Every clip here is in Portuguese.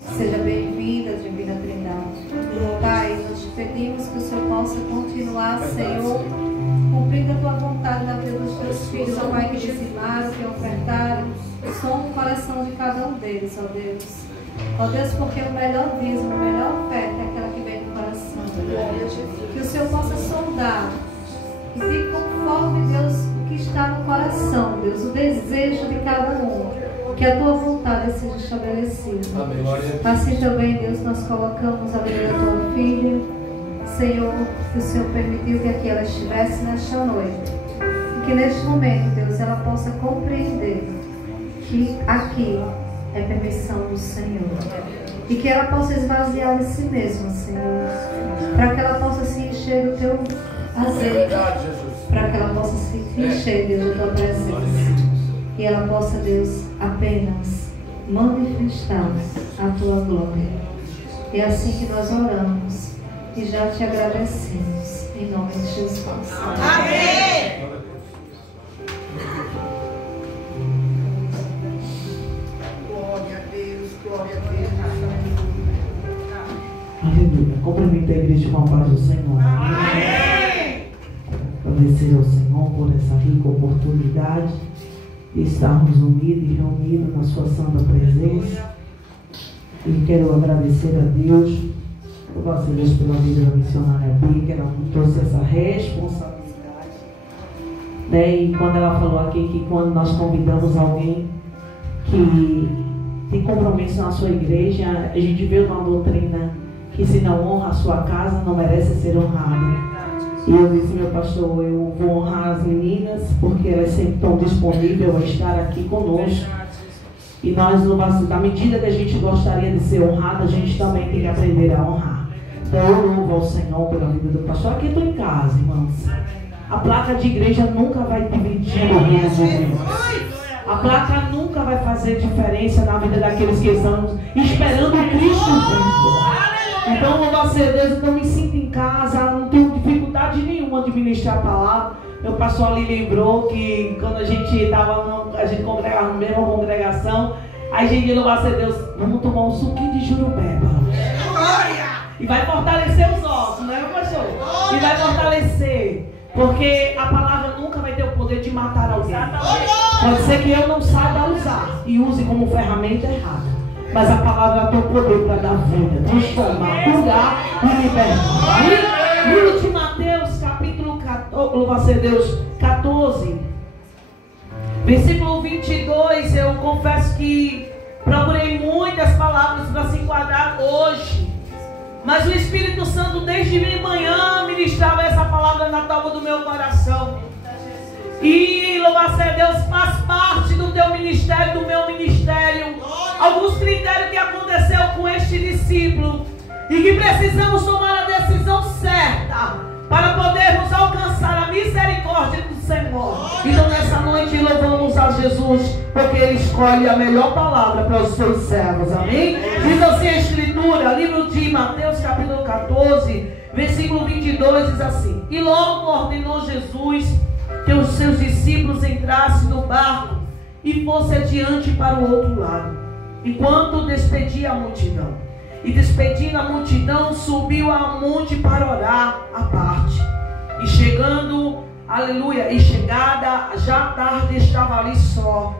Seja bem-vinda, Divina Trindade. Pai, nós te pedimos que o Senhor possa continuar, Senhor, cumprindo a tua vontade na vida dos teus filhos, ó Pai, que dizimaram, que ofertaram. Som o coração de cada um deles, ó Deus. Ó Deus, porque o melhor dízimo, a melhor oferta é aquela que vem do coração. Que o Senhor possa sondar e se conforme, Deus, o que está no coração, Deus, o desejo de cada um. Que a tua vontade seja estabelecida. Assim também, Deus, nós colocamos a vida da tua filha. Senhor, que o Senhor permitiu que aqui ela estivesse nesta noite. E que neste momento, Deus, ela possa compreender que aqui é permissão do Senhor. E que ela possa esvaziar de si mesma, Senhor. Para que ela possa se encher do teu azeite. Para que ela possa se encher, Deus, da tua presença. E ela possa, Deus, apenas manifestar a tua glória. É assim que nós oramos e já te agradecemos. Em nome de Jesus. Amém! Glória a Deus, glória a Deus. Aleluia. Cumprimento a igreja com a paz do Senhor. Amém! Agradecer ao Senhor por essa rica oportunidade de estarmos unidos e reunidos na sua santa presença. E quero agradecer a Deus, louvar a Deus pela vida da missionária Bia, que ela me trouxe essa responsabilidade. E quando ela falou aqui que quando nós convidamos alguém que tem compromisso na sua igreja, a gente vê uma doutrina que se não honra a sua casa, não merece ser honrado. E eu disse, meu pastor, eu vou honrar as meninas, porque elas sempre estão disponíveis a estar aqui conosco. E nós, na medida que a gente gostaria de ser honrado, a gente também tem que aprender a honrar. Então eu louvo ao Senhor pela vida do pastor. Aqui estou em casa, irmãos. A placa de igreja nunca vai dividir o reino de Deus. A placa nunca vai fazer diferença na vida daqueles que estão esperando o Cristo vindo. Então, louvar a Deus, eu me sinto em casa, não tenho dificuldade nenhuma de ministrar a palavra. Meu pastor ali lembrou que quando a gente estava, a gente congregava na mesma congregação, aí a gente louvar a Deus, vamos tomar um suquinho de jurubeba. E vai fortalecer os ossos, né, meu pastor? E vai fortalecer, porque a palavra nunca vai ter o poder de matar alguém. Pode ser que eu não saiba usar e use como ferramenta errada. Mas a palavra tem o poder para dar vida, transformar, curar e libertar. Livro de Mateus, capítulo 14, louva-se Deus, 14, versículo 22. Eu confesso que procurei muitas palavras para se enquadrar hoje, mas o Espírito Santo desde de manhã ministrava essa palavra na tábua do meu coração. E louvar-se a Deus, faz parte do teu ministério, do meu ministério, alguns critérios que aconteceu com este discípulo e que precisamos tomar a decisão certa para podermos alcançar a misericórdia do Senhor. Então nessa noite louvamos a Jesus, porque Ele escolhe a melhor palavra para os seus servos, amém? Diz assim a Escritura, livro de Mateus capítulo 14, versículo 22, diz assim: e logo ordenou Jesus que os seus discípulos entrassem no barco e fosse adiante para o outro lado, enquanto despedia a multidão. E despedindo a multidão, subiu a monte para orar à parte. E chegando, aleluia, e chegada já tarde, estava ali só.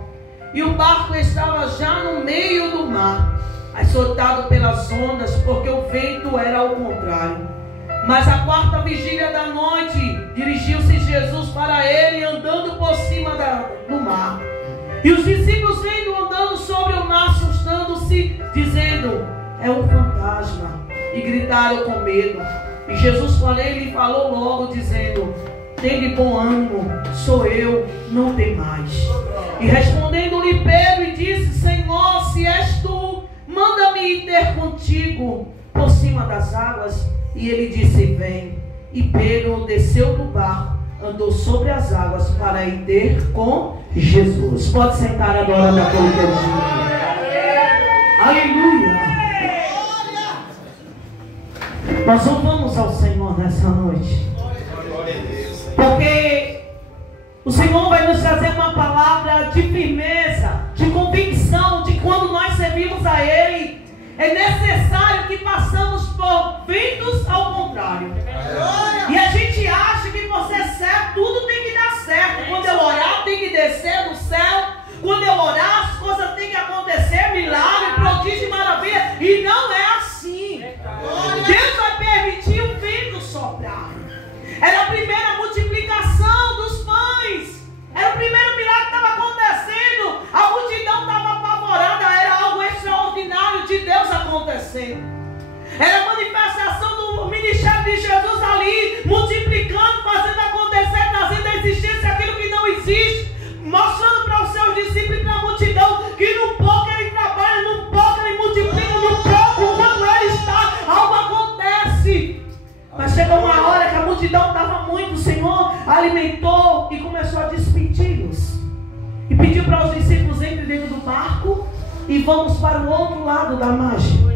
E o barco estava já no meio do mar, açoitado pelas ondas, porque o vento era ao contrário. Mas à quarta vigília da noite, dirigiu-se Jesus para ele, andando por cima do mar. E os discípulos vendo andando sobre o mar, assustando-se, dizendo: é um fantasma. E gritaram com medo. E Jesus, porém, lhe falou logo, dizendo: tende bom ânimo, sou eu, não temais. E respondendo-lhe Pedro, e disse: Senhor, se és tu, manda-me ir ter contigo por cima das águas. E ele disse: vem. E Pedro desceu do barco, andou sobre as águas para ir ter com Jesus. Pode sentar agora naquele cantinho. Aleluia. Nós louvamos ao Senhor nessa noite, porque o Senhor vai nos trazer uma palavra de firmeza, de convicção, de quando nós servimos a Ele. É ventos ao contrário. E a gente acha que por ser certo, tudo tem que dar certo. Quando eu orar, tem que descer do céu. Quando eu orar, as coisas têm que acontecer, milagre, prodígio e maravilha. E não é assim. Deus vai permitir o vento soprar. Era a primeira multiplicação dos pães. Era o primeiro milagre que estava acontecendo. A multidão estava apavorada. Era algo extraordinário de Deus acontecendo. Era a manifestação do ministério de Jesus ali, multiplicando, fazendo acontecer, trazendo à existência aquilo que não existe, mostrando para os seus discípulos e para a multidão que no pouco ele trabalha, no pouco ele multiplica, no pouco, quando ele está, algo acontece. Mas chegou uma hora que a multidão estava muito, o Senhor alimentou e começou a despedi-los. E pediu para os discípulos: entrem dentro do barco e vamos para o outro lado da margem.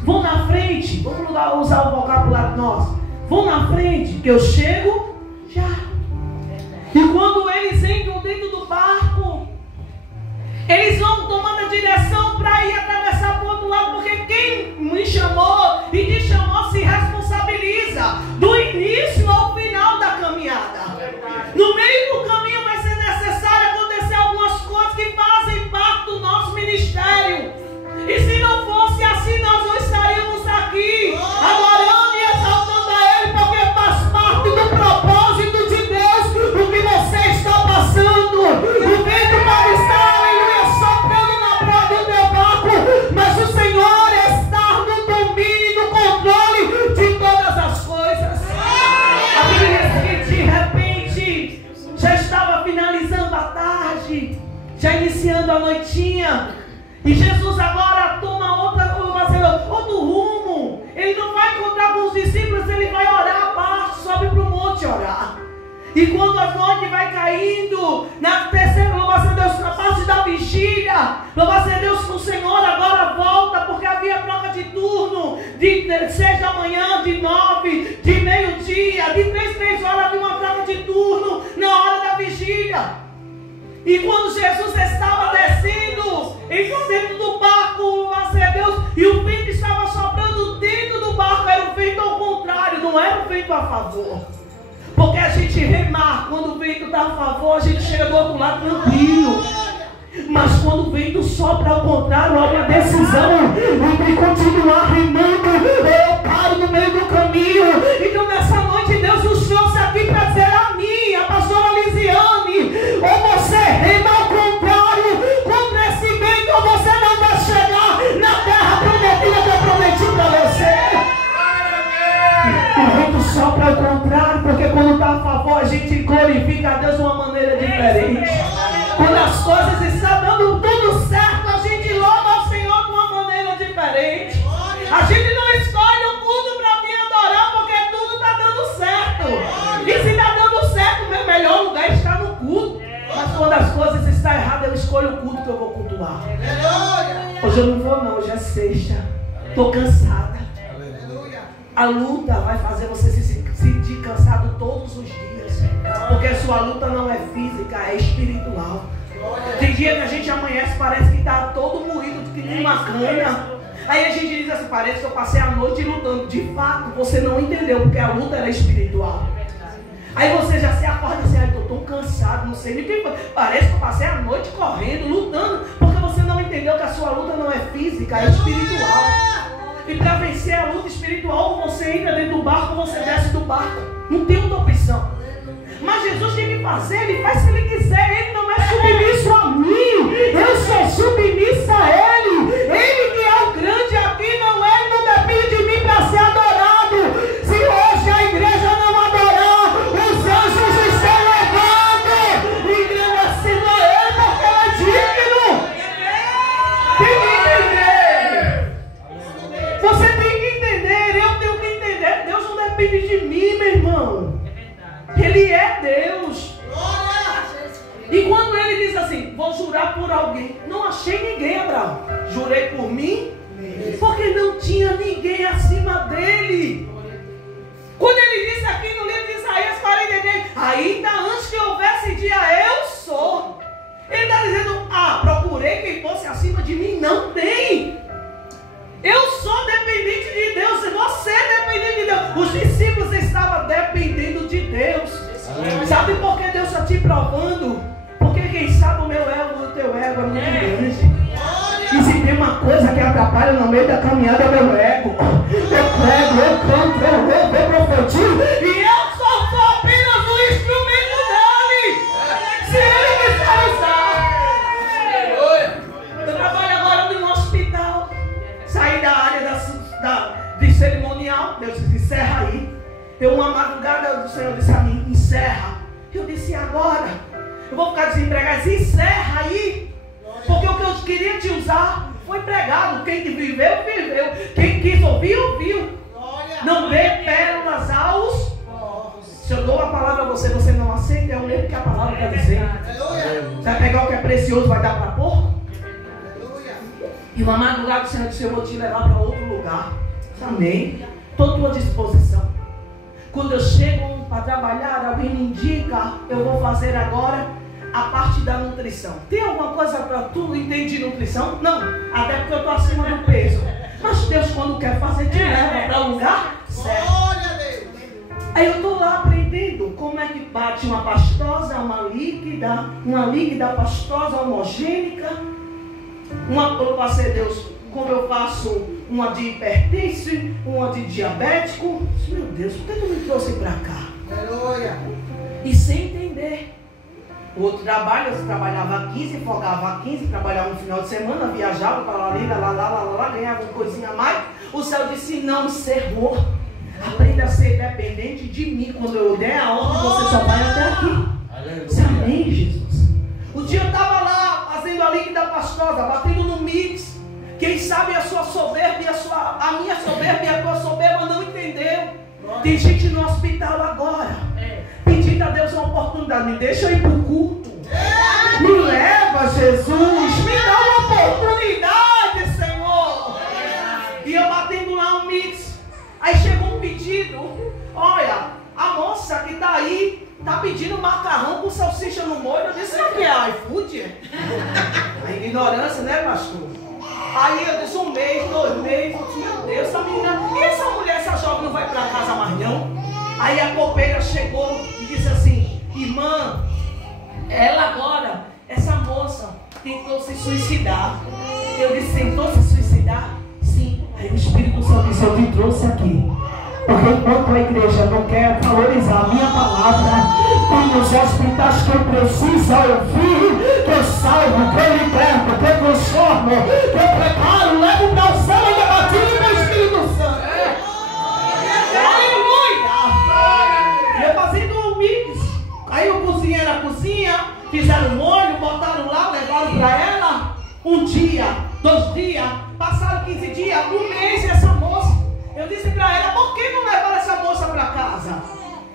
Vão na frente, vamos usar o vocabulário nosso. Vão na frente, que eu chego já. E quando eles entram dentro do barco, eles vão tomando a direção para ir atravessar para o outro lado, porque quem me chamou e te chamou se responsabiliza do início ao final da caminhada. No meio do caminho vai ser necessário acontecer algumas coisas que fazem parte do nosso ministério. E se não fosse assim, nós não estaríamos aqui adorando e exaltando a Ele, porque faz parte do propósito de Deus o que você está passando. O vento pode estar, aleluia, soprando na proa do teu barco, mas o Senhor está no domínio e no controle de todas as coisas. A Bíblia diz que de repente já estava finalizando a tarde, já iniciando a noitinha. E Jesus agora toma outro rumo. Ele não vai encontrar com os discípulos, ele vai orar à parte, sobe para o monte orar. E quando a noite vai caindo, na terceira, louva-se a Deus, na parte da vigília, louva-se a Deus, o Senhor agora volta, porque havia troca de turno, de 6 da manhã, de 9, de meio-dia, de 3 horas havia uma troca de turno na hora da vigília. E quando Jesus estava descendo, entrou dentro do barco, louva-se a Deus, e o vento estava soprando dentro do barco, era o vento ao contrário, não era o vento a favor. Porque a gente remar, quando o vento está a favor, a gente chega do outro lado tranquilo. Mas quando o vento sopra ao contrário, há uma decisão entre continuar remando ou eu paro no meio do caminho. Então nessa noite Deus nos trouxe aqui para dizer a mim, a pastora Lisiane: ou você rema ao contrário contra esse vento, ou você não vai chegar na terra prometida que eu prometi para você. O vento sopra ao contrário, porque quando está a favor a gente glorifica a Deus de uma maneira diferente. Quando as coisas estão dando tudo certo, a gente louva ao Senhor de uma maneira diferente. A gente não escolhe o culto para vir adorar, porque tudo está dando certo. E se está dando certo, o meu melhor lugar está no culto. Mas quando as coisas estão erradas, eu escolho o culto que eu vou cultuar. Hoje eu não vou não, hoje é sexta. Estou cansada. A luta vai fazer você se sentir cansado todos os dias. Porque sua luta não é física, é espiritual. Tem dia que a gente amanhece, parece que está todo moído, que nem uma cana. Aí a gente diz assim: parece que eu passei a noite lutando. De fato, você não entendeu, porque a luta era espiritual. Aí você já se acorda assim: estou tão cansado, não sei nem o que foi. Parece que eu passei a noite correndo, lutando, porque você não entendeu que a sua luta não é física, é espiritual. E para vencer a luta espiritual, você entra dentro do barco, você desce do barco. Não tem outra opção. Mas Jesus tem que fazer, Ele faz se Ele quiser. Ele não é submisso a mim, eu sou submissa a Ele. Ele que é o grande aqui, não é? Ele não depende de mim para ser adorado. Se hoje a igreja não adorar, os anjos estão levando, engrandecendo a Ele, porque Ele é digno. Tem que entender. Você tem que entender, eu tenho que entender. Deus não depende de mim, meu irmão. Ele é Deus. E quando ele diz assim: vou jurar por alguém, não achei ninguém, Abraão. Jurei por mim, porque não tinha ninguém acima dele. Quando ele disse aqui no livro de Isaías 43, ainda antes que houvesse dia, eu sou. Ele está dizendo: procurei quem fosse acima de mim. Não tem. Eu sou dependente de Deus. Você é dependente Os discípulos estavam dependendo de Deus. Sabe por que Deus está te provando? Porque quem sabe o meu ego, o teu ego é muito grande. E se tem uma coisa que atrapalha no meio da caminhada é meu ego. Eu prego, eu canto, eu profetizo. E eu sou apenas um instrumento dele. Se ele quiser usar. Eu trabalho agora no hospital. Saí da área de cerimonial. Deus disse, encerra aí. Uma madrugada do Senhor disse a mim, encerra. Eu disse, agora? Eu vou ficar desempregado. Encerra aí. Porque o que eu queria te usar foi pregado. Quem viveu, viveu. Quem quis ouvir, ouviu. Não dê pérolas aos. Se eu dou a palavra a você, você não aceita, é o mesmo que a palavra está dizendo. Você vai pegar o que é precioso, vai dar para porco? E uma madrugada o Senhor disse, eu vou te levar para outro lugar. Amém? Estou à tua disposição. Quando eu chego para trabalhar, alguém me indica, eu vou fazer agora a parte da nutrição. Tem alguma coisa para tu entender de nutrição? Não, até porque eu estou acima do peso. Mas Deus, quando quer fazer, te leva para o lugar certo. Aí eu estou lá aprendendo como é que bate uma pastosa, uma líquida pastosa homogênica. Eu passei, Deus, como eu faço uma de hipertenso, uma de diabético. Meu Deus, por que tu me trouxe para cá? E sem entender. O outro trabalho, eu trabalhava 15, folgava 15, trabalhava no final de semana, viajava para lá, ganhava uma coisinha a mais. O céu disse, não, encerrou. Aprenda a ser dependente de mim. Quando eu der a ordem, você só vai até aqui. Amém, Jesus. Um dia eu estava lá, fazendo a líquida pastosa, batendo no mix. Quem sabe a sua soberba e a minha soberba e a tua soberba não entendeu. Tem gente no hospital agora, pedindo a Deus uma oportunidade. Me deixa eu ir para o culto. Me leva, Jesus. Me dá uma oportunidade, Senhor. E eu batendo lá um mix. Aí chegou um pedido. Olha, a moça que está aí está pedindo macarrão com salsicha no molho. Eu disse, o que é iFood? A ignorância, né, pastor? Aí eu disse, 1 mês, 2 meses. Eu disse, meu Deus, essa menina. E essa mulher, essa jovem não vai para casa mais não? Aí a copeira chegou e disse assim, irmã, ela agora, essa moça tentou se suicidar. Eu disse, tentou se suicidar? Sim. Aí o Espírito Santo disse, eu te trouxe aqui. Porque enquanto a igreja não quer valorizar a minha palavra, tem os hospitais que eu preciso ouvir, que eu salvo, que eu liberto, que eu transformo, que eu preparo, levo para o céu e batismo do Espírito Santo. Aleluia! Eu fazendo um mix. Aí o cozinheiro na cozinha, fizeram molho, botaram lá, levaram para ela. 1 dia, 2 dias, passaram 15 dias, 1 mês e essa moça. Eu disse para ela, por que não levaram essa moça para casa?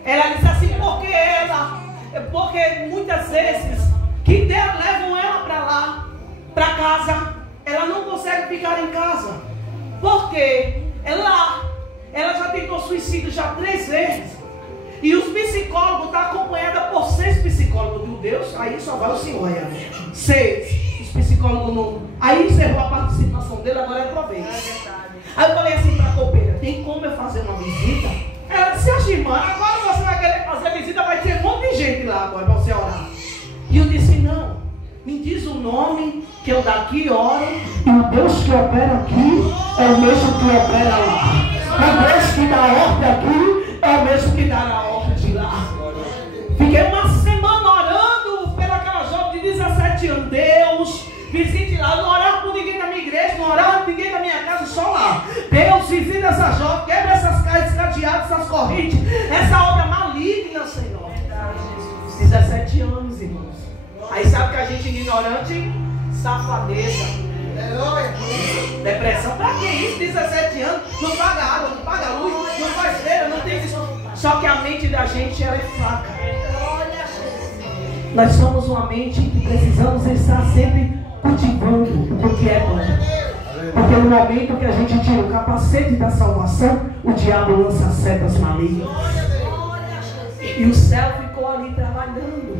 Ela disse assim, porque muitas vezes que levam ela para lá, para casa, ela não consegue ficar em casa. Porque ela já tentou suicídio já 3 vezes. E os psicólogos estão acompanhados por 6 psicólogos. Meu Deus, aí só vai o senhor aí. 6. Os psicólogos não. Aí encerrou a participação dele, agora é proveito. Aí eu falei assim para a copeira, tem como eu fazer uma visita? Ela disse, irmã, agora você vai querer fazer visita, vai ter um monte de gente lá agora para você orar. E eu disse, não, me diz o nome que eu daqui oro, e o Deus que opera aqui é o mesmo que opera lá. O Deus que dá ordem aqui é o mesmo que dará a ordem lá. Fiquei uma semana orando pelaquela jovem de 17 anos. Deus, visite lá, não orava por ninguém na minha igreja, não orava por ninguém na minha casa, só lá. Deus, visita essa jovem, quebra essas caixas cadeadas, essas correntes, essa obra maligna, Senhor. 17 anos, irmãos. Aí sabe que a gente ignorante, safadeza, depressão, pra que isso? 17 anos, não paga água, não paga luz, não faz feira, não tem isso. Só que a mente da gente, ela é fraca. Nós somos uma mente que precisamos estar sempre cultivando o que é bom. Porque no momento que a gente tira o capacete da salvação, o diabo lança setas malignas. E o céu ficou ali trabalhando.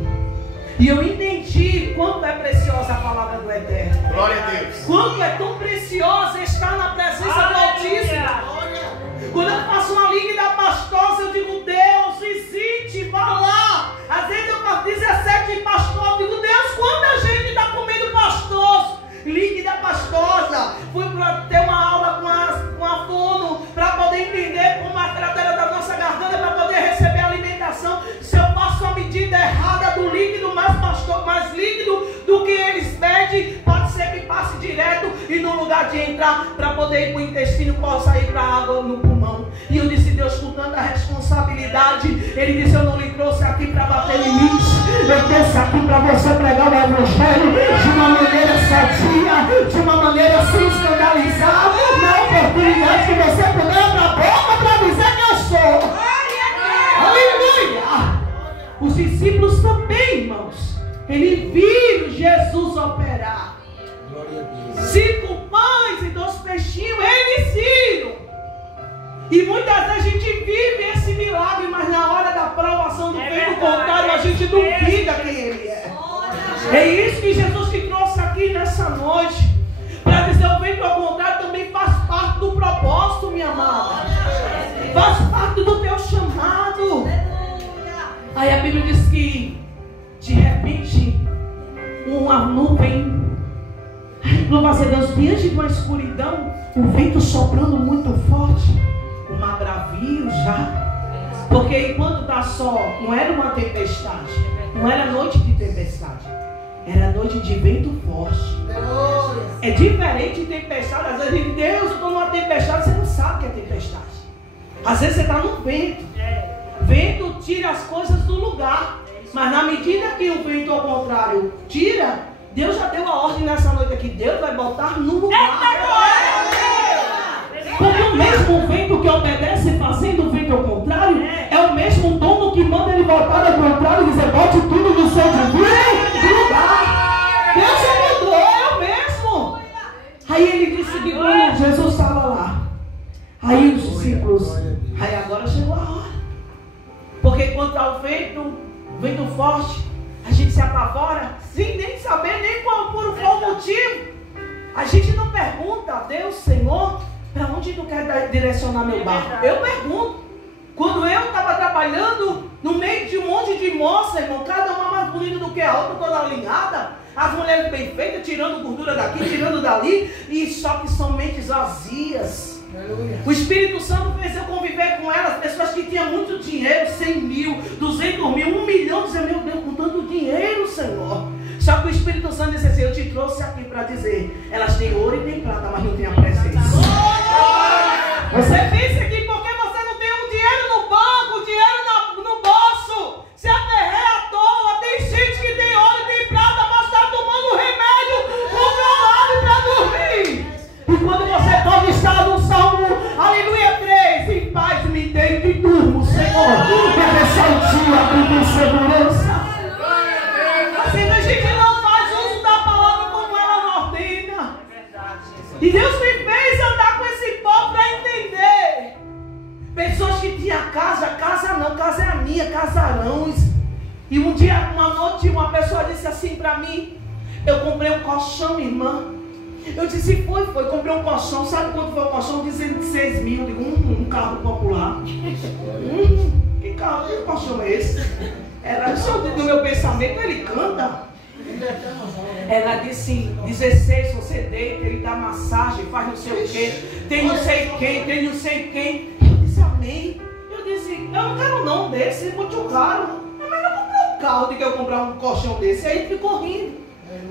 E eu entendi quanto é preciosa a palavra do Eterno. Glória a Deus. Quanto é tão preciosa estar na presença do Altíssimo. Quando eu faço uma líquida pastosa, ter uma aula com a fono para poder entender como a cratera da nossa garganta, para poder receber alimentação. Se eu passo a medida errada do líquido, mais líquido do que eles pedem, pode ser que passe direto e no lugar de entrar para poder ir para o intestino, possa ir para a água no pulmão. E eu disse, Deus, com tanta responsabilidade, Ele disse, eu não lhe trouxe aqui para bater limites, eu trouxe aqui para você pregar o Evangelho de uma maneira sadia, de uma maneira sem escandalizar, na oportunidade que você puder abrir a boca para dizer que eu sou. Aleluia! Os discípulos também, irmãos, eles viram Jesus operar. 5 pães e 2 peixinhos, eles viram. E muitas vezes a gente vive esse milagre, mas na hora da provação do feito contrário, a gente duvida quem Ele é. É isso que Jesus te trouxe aqui nessa noite, para dizer, o feito ao contrário também faz parte do propósito, minha amada. Faz parte do teu chamado. Aí a Bíblia diz que de repente uma nuvem, louva-se a Deus, diante de uma escuridão, o vento soprando muito forte, um bravio já, porque enquanto está sol, não era uma tempestade, não era noite de tempestade, era noite de vento forte. É diferente de tempestade. Às vezes, Deus, eu estou numa tempestade, você não sabe que é tempestade. Às vezes você está no vento. Vento tira as coisas do lugar, mas na medida que o vento ao contrário tira, Deus já deu a ordem nessa noite aqui, Deus vai botar no lugar. Porque o mesmo vento que obedece fazendo o vento ao contrário, é o mesmo dono que manda ele voltar ao contrário e dizer, bote tudo no seu devido lugar. Deus já mudou, é o mesmo. Aí ele disse que quando Jesus estava lá, aí os discípulos, aí agora chegou a hora. Porque quando está o vento forte, a gente se apavora, sem nem saber nem por qual motivo. A gente não pergunta a Deus, Senhor, para onde tu quer direcionar meu barco? Eu pergunto. Quando eu estava trabalhando no meio de um monte de moça, irmão, cada uma mais bonita do que a outra, toda alinhada, as mulheres bem feitas, tirando gordura daqui, tirando dali, e só que são mentes vazias. O Espírito Santo fez eu conviver com elas, pessoas que tinham muito dinheiro, 100 mil, 200 mil, 1 milhão, dizer, meu Deus, com tanto dinheiro, Senhor. Só que o Espírito Santo disse assim, eu te trouxe aqui para dizer, elas têm ouro e têm prata, mas não têm a presença. Você pensa que porque você não tem um dinheiro no banco, um dinheiro no bolso, se aperreia à toa. Tem gente que tem ouro e tem prata, mas está tomando remédio controlado para dormir. E quando você pode estar no Salmo, aleluia 3, em paz me deito e durmo, Senhor, para deixar o dia com segurança. Assim a gente não faz uso da palavra como ela ordena. E Deus me fez andar com esse povo para entender. Pessoas que tinham casa não, casa é a minha, casarões. E um dia, uma noite, uma pessoa disse assim para mim, eu comprei um colchão, irmã. Eu disse, foi, comprei um colchão. Sabe quanto foi o colchão? 16 mil. Eu digo, um carro popular. Que carro, que colchão é esse? Ela, só do meu pensamento, ele canta. Ela disse, 16, você deita, ele dá massagem, faz não sei o que, tem não sei quem, tem não sei quem. Eu disse, amém. Eu disse, eu não quero não desse, muito caro. Mas eu comprei um carro de que eu comprar um colchão desse. Aí ele ficou rindo.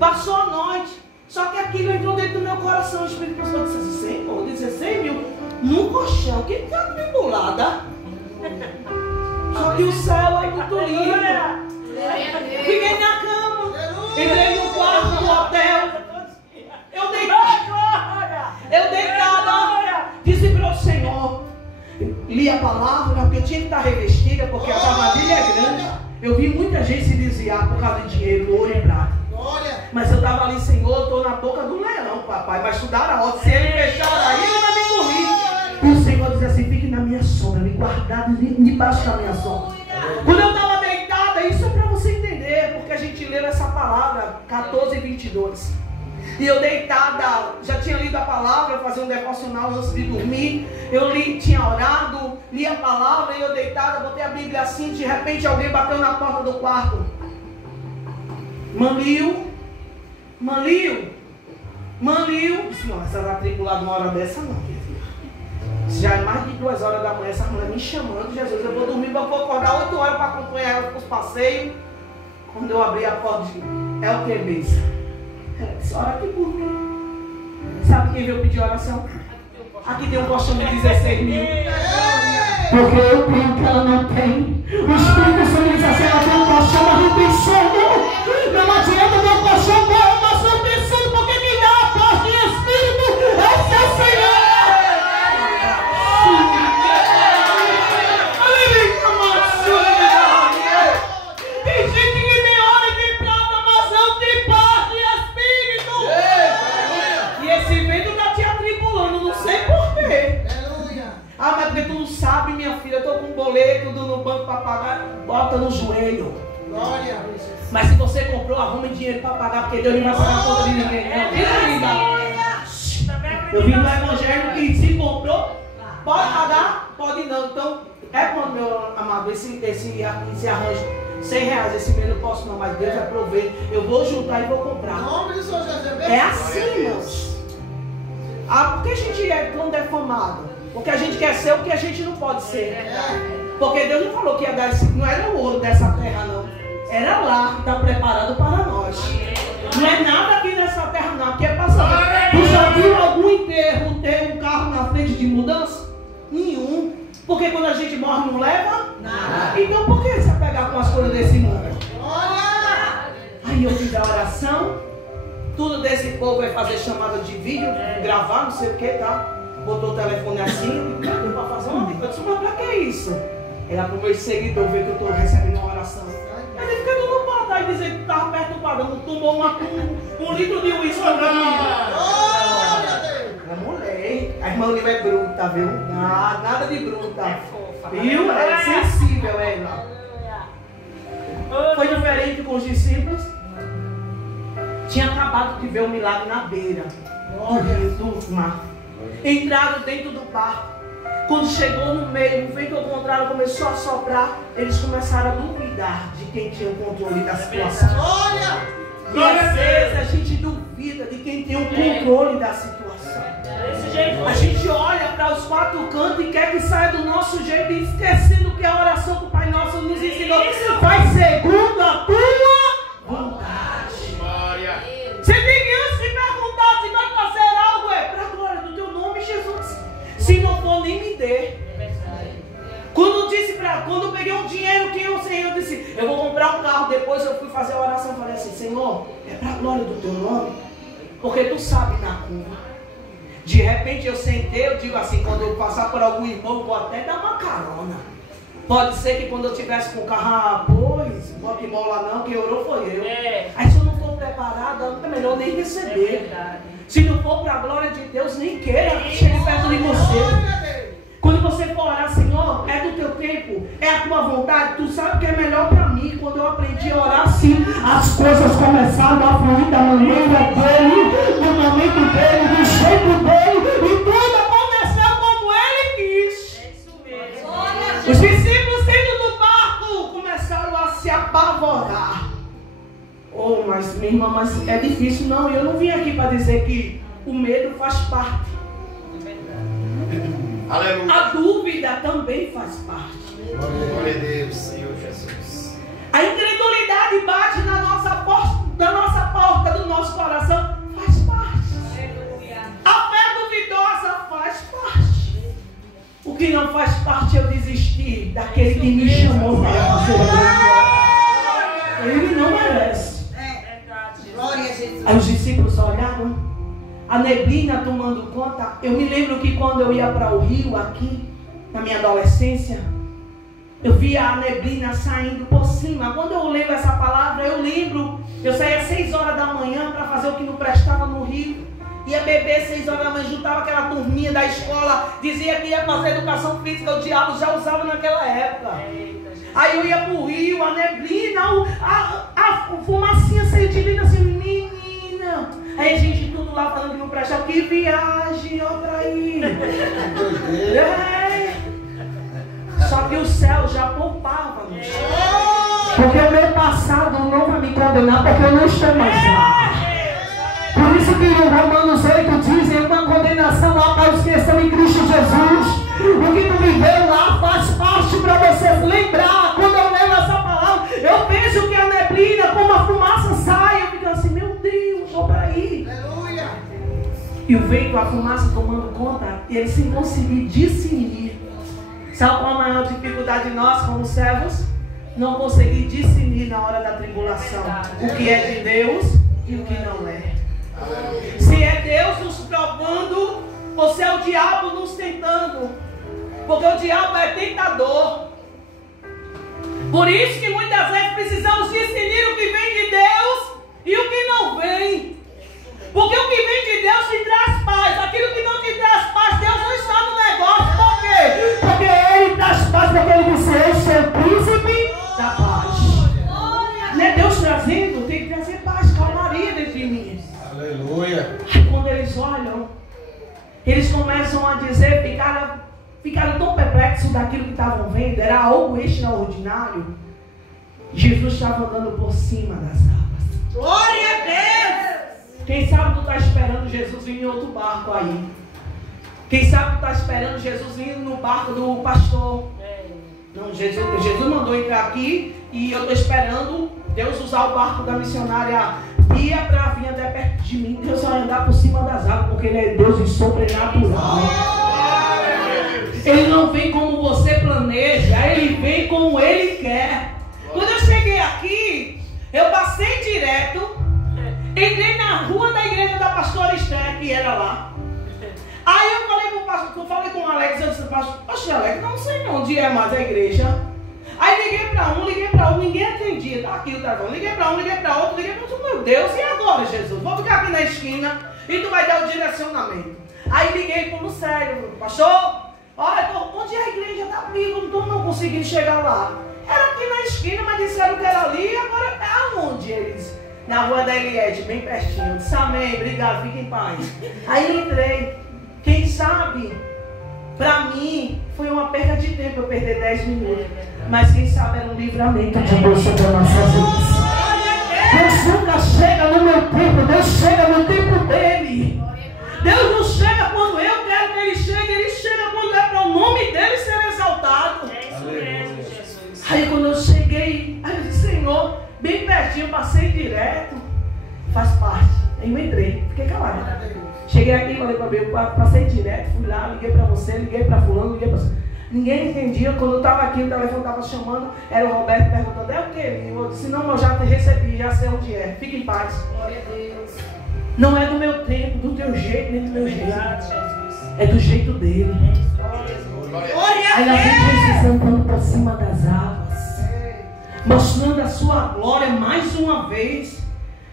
Passou a noite. Só que aquilo entrou dentro do meu coração. O Espírito Santo disse assim, Senhor, 16 mil num colchão, que tá tribulada. Só que o céu é muito lindo. Fiquei na cama, entrei no quarto do hotel. Eu deitada, disse para o Senhor, li a palavra, porque eu tinha que estar revestida, porque a armadilha é grande. Eu vi muita gente se desviar por causa de dinheiro, ouro e prata. Mas eu estava ali, Senhor, estou na boca do leão, papai, vai estudar a ordem. Se ele fechar aí, ele vai me correr. E o Senhor diz assim, fique na minha sombra, me guardado debaixo da minha sombra. Quando eu estava deitada, isso é para você entender, porque a gente leu essa palavra, 14:22. E eu deitada, já tinha lido a palavra, fazia um devocional antes de dormir. Eu li, tinha orado, li a palavra, e eu deitada, botei a Bíblia assim, de repente alguém bateu na porta do quarto. Manlio. Manlio disse, não, essa vai tripular de uma hora dessa não, minha filha. Já é mais de 2 horas da manhã, essa mulher me chamando, Jesus, eu vou dormir, eu vou acordar 8 horas para acompanhar ela para os passeios. Quando eu abri a porta, eu disse, é o que, Beisa? Ela disse, ora aqui por mim. Sabe quem veio pedir oração? Aqui tem um colchão de 16 mil. Porque eu tenho que ela não tem. O Espírito Santo diz assim, ela tem um colchão, mas não tem sono. Não adianta ter um colchão bom, mas não tem sono, porque quem dá a paz de Espírito é o seu Senhor. Tem gente que tem hora de prata, mas não tem paz de Espírito. E esse vento está te atribulando, não sei porquê. Ah, mas porque tu não sabe, minha filha, eu estou com um boleto no banco para pagar, bota no joelho. Glória. Mas se você comprou, arrume dinheiro para pagar, porque Deus não vai ser a conta de ninguém. Eu vim do Evangelho que se comprou, pode pagar, pode não. Então, é quando, meu amado, esse arranjo, R$100, esse mês eu posso não, mas Deus vai prover. Eu vou juntar e vou comprar. Nome do Senhor Jesus. É assim, irmãos. Ah, por que a gente é tão defamado? Porque a gente quer ser o que a gente não pode ser. Porque Deus não falou que ia dar esse, não era o ouro dessa terra, não. Era lá que está preparado para nós. Não é nada aqui nessa terra, não. Aqui é passar. Tu já viu algum enterro ter um carro na frente de mudança? Nenhum. Porque quando a gente morre não leva? Nada. Então por que você pegar com as coisas desse mundo? Aí eu fiz a oração. Tudo desse povo vai fazer chamada de vídeo, gravar, não sei o que, tá? Botou o telefone assim, deu para fazer uma dica. Eu disse, mas pra que isso? Era para o meu seguidor ver que eu estou recebendo uma oração. Ele fica tudo no pai dizer que estava perturbado, não tomou um litro de uísque pra mim. É mulher. A irmã Lívia é bruta, viu? Nada de bruta. É fofa. Viu? É sensível ela. Foi diferente com os discípulos. Tinha acabado de ver o milagre na beira do mar. Entraram dentro do barco. Quando chegou no meio, o vento ao contrário começou a soprar. Eles começaram a duvidar de quem tinha o controle da situação. E às vezes a gente duvida de quem tem o controle da situação. A gente olha para os 4 cantos e quer que saia do nosso jeito, esquecendo que a oração que o Pai Nosso nos ensinou faz segundo a tua vontade. Você tem que se perguntar se vai fazer algo, para a glória do teu nome, Jesus. Se não for, nem me dê. Quando eu peguei um dinheiro que eu sei, eu disse, eu vou comprar um carro. Depois eu fui fazer a oração e falei assim, Senhor, é para a glória do teu nome, porque tu sabe na curva. De repente eu sentei, eu digo assim, quando eu passar por algum irmão, eu vou até dar uma carona. Pode ser que quando eu estivesse com o carro, pois, bota mola não, quem orou foi eu. Aí se eu não for preparado, é melhor nem receber. Se não for para a glória de Deus, nem queira que chegue perto de você. Quando você for orar, Senhor, é do teu tempo, é a tua vontade, tu sabe o que é melhor para mim. Quando eu aprendi a orar assim, as coisas começaram a fluir da maneira dele, no momento dele, do jeito dele, e tudo aconteceu como ele quis. Os discípulos dentro do barco começaram a se apavorar. Oh, mas minha irmã, mas é difícil. Não, eu não vim aqui para dizer que o medo faz parte. Aleluia. A dúvida também faz parte. Glória a Deus, Senhor Jesus. A incredulidade bate na nossa porta do nosso coração. Faz parte. Aleluia. A fé duvidosa faz parte. O que não faz parte é eu desistir daquele que me chamou para fazer a grande. Ele não merece. Glória a Jesus. Aí os discípulos olharam, a neblina tomando conta. Eu me lembro que quando eu ia para o Rio, aqui, na minha adolescência, eu via a neblina saindo por cima. Quando eu lembro essa palavra, eu lembro, eu saía às 6 horas da manhã para fazer o que não prestava no Rio. Ia beber 6 horas da manhã, juntava aquela turminha da escola, dizia que ia fazer educação física, o diabo já usava naquela época. Aí eu ia para o Rio, a neblina, a fumacinha saía de dentro assim, menina. Aí a gente tudo lá falando que não presta. Que viagem, ó, pra ir. Só que o céu já poupava-nos. Porque o meu passado não vai me condenar, porque eu não estou mais lá. Por Por isso que em Romanos 8 dizem uma condenação lá para os que estão em Cristo Jesus. O que tu viveu lá faz parte para você lembrar. Quando eu leio essa palavra, eu vejo que a neblina, como a fumaça sai, eu fico assim, meu Deus, vou para aí. Aleluia. E o vento, a fumaça tomando conta, e eles sem conseguir discernir. Sabe qual a maior dificuldade de nós como servos? Não conseguir discernir na hora da tribulação o que é de Deus e o que não é. Se é Deus nos provando, ou se é o diabo nos tentando. Porque o diabo é tentador. Por isso que muitas vezes precisamos discernir o que vem de Deus e o que não vem. Porque o que vem de Deus te traz paz. Aquilo que não te traz paz, Deus não está no negócio. Por quê? Porque Ele traz paz, porque Ele disse, eu sou o príncipe da paz. Não é Deus trazendo, tem que trazer paz, calmaria dentro de mim. Aleluia. Aí quando eles olham, eles começam a dizer, ficaram tão perplexos daquilo que estavam vendo, era algo extraordinário. Jesus estava andando por cima das águas. Glória a Deus. Quem sabe tu está esperando Jesus vir em outro barco aí. Quem sabe tu está esperando Jesus vir no barco do pastor. Não, Jesus mandou entrar aqui e eu estou esperando Deus usar o barco da missionária Bia para vir até perto de mim. Deus vai andar por cima das águas porque Ele é Deus e sobrenatural. Ele não vem como você planeja, Ele vem como Ele quer. Quando eu cheguei aqui, eu passei direto, entrei na rua da igreja da pastora Esther, que era lá. Aí eu falei com o pastor, falei com o Alex, eu disse, pastor Alex, não sei onde é mais a igreja. Aí liguei para um, ninguém atendia, tá aqui o dragão. Liguei para um, liguei para outro, liguei para outro, meu Deus, e agora, Jesus? Vou ficar aqui na esquina e tu vai dar o direcionamento. Aí liguei para o Lucélio, pastor, olha, onde é a igreja da Bíblia? Não estou não conseguindo chegar lá. Era aqui na esquina, mas disseram que era ali, agora é aonde eles? Na rua da Eliette, bem pertinho. Eu disse, amém, obrigado, fique em paz. Aí entrei. Quem sabe, para mim, foi uma perda de tempo eu perder 10 minutos. Mas quem sabe era um livramento de Deus sobre as nossas vidas. Deus nunca chega no meu tempo, Deus chega no tempo dele. Deus não chega quando eu quero que Ele chega quando é para o nome dele ser exaltado. Aí quando eu cheguei, aí eu disse, Senhor, bem pertinho, passei direto. Faz parte. Aí eu entrei, fiquei calado. Cheguei aqui, falei para mim, passei direto, fui lá, liguei para você, liguei para fulano, liguei para você. Ninguém entendia. Quando eu estava aqui, o telefone estava chamando, era o Roberto perguntando, é o quê? Eu disse, não, eu já te recebi, já sei onde é. Fique em paz. Glória a Deus. Não é do meu tempo, do teu jeito, nem do meu jeito. É do jeito dele. Aí a gente andando por cima das águas, mostrando a sua glória mais uma vez.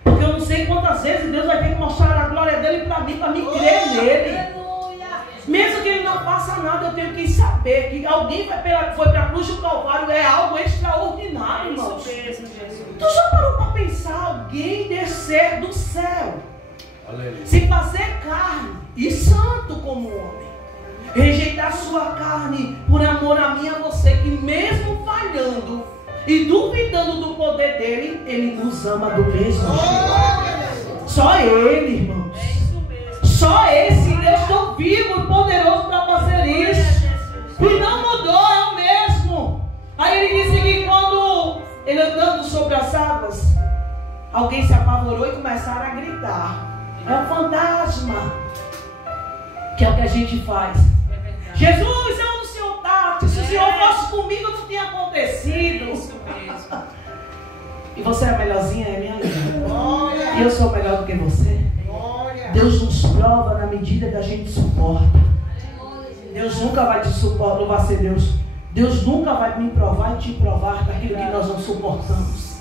Porque eu não sei quantas vezes Deus vai ter que mostrar a glória dele para mim crer nele. Mesmo que ele não faça nada, eu tenho que saber que alguém foi para a cruz do Calvário, é algo extraordinário, irmãos. Tu já parou para pensar alguém descer do céu, se fazer carne e santo como homem, rejeitar sua carne por amor a mim e a você, que mesmo falhando e duvidando do poder dele, ele nos ama do mesmo jeito. Só ele, irmãos. Só esse Deus tão vivo e poderoso para fazer isso. E não mudou, é o mesmo. Aí ele disse que quando ele andando sobre as águas, alguém se apavorou e começaram a gritar. É um fantasma. Que é o que a gente faz. Jesus, onde o Senhor está? Se o Senhor fosse comigo, não tinha acontecido. Isso mesmo. E você é a melhorzinha, é minha linda. E eu sou melhor do que você. Deus nos prova na medida que a gente suporta. Deus nunca vai te suportar, não vai ser Deus. Deus nunca vai me provar e te provar daquilo que nós não suportamos.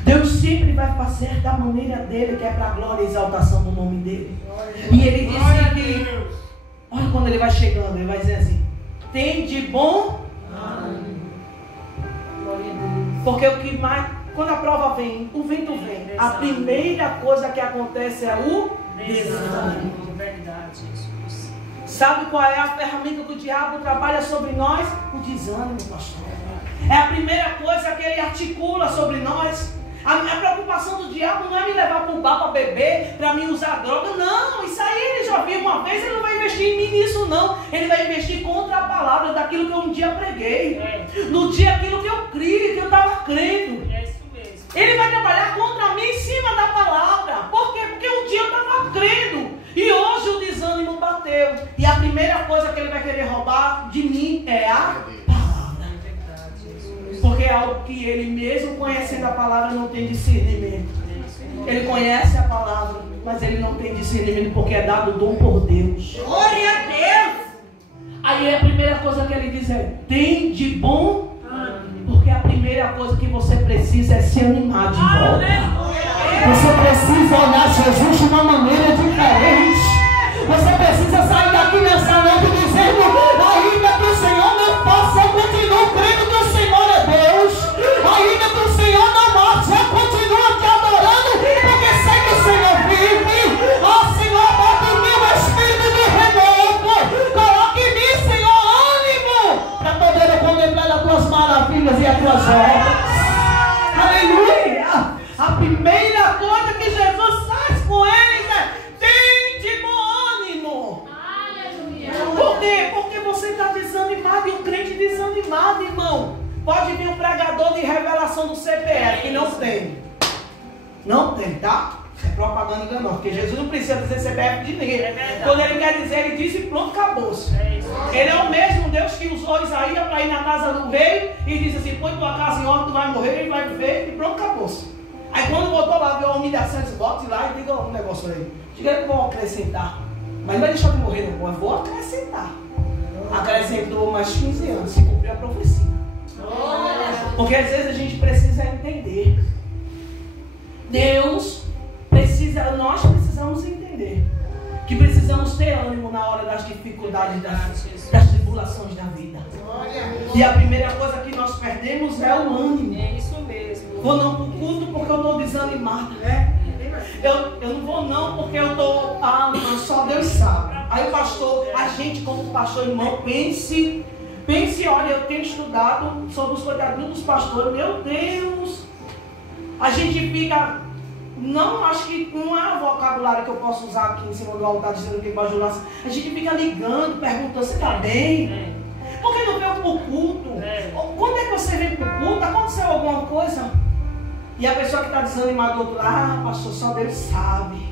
Deus sempre vai fazer da maneira dele, que é para a glória e exaltação do nome dele. E ele disse que, olha quando ele vai chegando, ele vai dizer assim, tem de bom ânimo. Porque o que mais, quando a prova vem, o vento vem, a primeira coisa que acontece é o desânimo. Sabe qual é a ferramenta que o diabo trabalha sobre nós? O desânimo, pastor. É a primeira coisa que ele articula sobre nós. A preocupação do diabo não é me levar para o bar para beber, para me usar droga. Não, isso aí ele já viu uma vez, ele não vai investir em mim nisso não. Ele vai investir contra a palavra daquilo que eu um dia preguei. No dia aquilo que eu criei, que eu estava crendo. É isso mesmo. Ele vai trabalhar contra mim em cima da palavra. Por quê? Porque um dia eu estava crendo. E hoje o desânimo bateu. E a primeira coisa que ele vai querer roubar de mim é a palavra. Porque é algo que ele mesmo conhecendo a palavra não tem discernimento. Ele conhece a palavra, mas ele não tem discernimento porque é dado dom por Deus. Glória a Deus! Aí a primeira coisa que ele diz é: tem de bom ânimo. Porque a primeira coisa que você precisa é se animar de volta. Você precisa olhar Jesus de uma maneira diferente. Você precisa sair daqui nessa noite dizendo: ainda que o Senhor não possa, eu continuo crendo que o Senhor é Deus. Ainda que o Senhor não morte, eu continuo te adorando, porque sei que o Senhor vive. Ó Senhor, bota em mim o espírito de renovo. Coloque em mim, Senhor, ânimo, para poder contemplar as tuas maravilhas e as tuas obras. Aleluia! A primeira coisa que Jesus faz com eles é: tem de bom ânimo. Aleluia. Por quê? Porque você está desanimado, e um crente desanimado, irmão. Pode vir um pregador de revelação do CPF, que não tem. Não tem, tá? É propaganda enganosa, porque Jesus não precisa dizer CPF de ninguém. Quando ele quer dizer, ele diz e pronto, acabou-se. Ele é o mesmo Deus que usou Isaías para ir na casa do rei e disse assim: põe tua casa em ordem, tu vai morrer, ele vai viver, e pronto, acabou-se. Aí quando botou lá, viu a humilhação, ele disse: bote lá e diga um negócio aí. Diga que vou acrescentar. Mas não vai deixar de morrer, não. Eu vou acrescentar. Acrescentou mais 15 anos, se cumpriu a profecia. Porque às vezes a gente precisa entender. Nós precisamos entender que precisamos ter ânimo na hora das dificuldades, das tribulações da vida. E a primeira coisa que nós perdemos é o ânimo. É isso mesmo. Vou não para o culto porque eu estou desanimado. Eu não vou não porque eu estou... só Deus sabe. Aí o pastor, a gente como pastor, irmão, pense, olha, eu tenho estudado sobre os coitadinhos dos pastores. Meu Deus! A gente fica... Não, acho que não é o vocabulário que eu posso usar aqui em cima do altar dizendo que vai ajudar. A gente fica ligando, perguntando: você está bem? Por que não veio para o culto? Quando é que você veio para o culto? Aconteceu alguma coisa? E a pessoa que está desanimada do outro lado: pastor, só Deus sabe.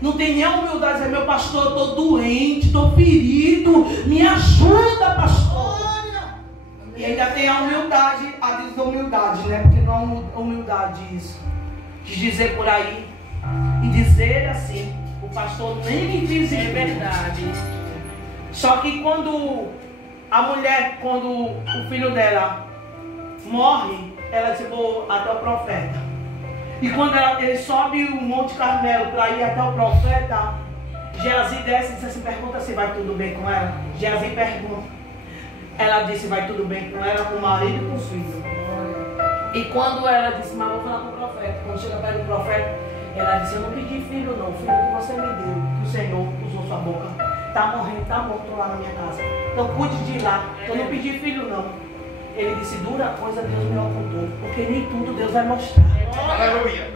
Não tem nem a humildade de dizer: meu pastor, eu estou doente, estou ferido, me ajuda, pastor. E ainda tem a humildade, a desumildade, né? Porque não é humildade isso. De dizer por aí e dizer assim: o pastor nem me diz. É verdade. Só que quando a mulher, quando o filho dela morre, ela disse: vou até o profeta. E quando ele sobe o Monte Carmelo para ir até o profeta, Geazi desce e diz assim: pergunta se vai tudo bem com ela. Geazi pergunta. Ela disse: vai tudo bem com ela, com o marido e com o filho. E quando ela disse: mas vou falar com o profeta. Quando chega perto do profeta, ela disse: eu não pedi filho não, o filho que você me deu, que o Senhor usou sua boca, está morrendo, está morto lá na minha casa. Então cuide de ir lá, eu não pedi filho não. Ele disse: dura coisa Deus me ocultou, porque nem tudo Deus vai mostrar. Aleluia!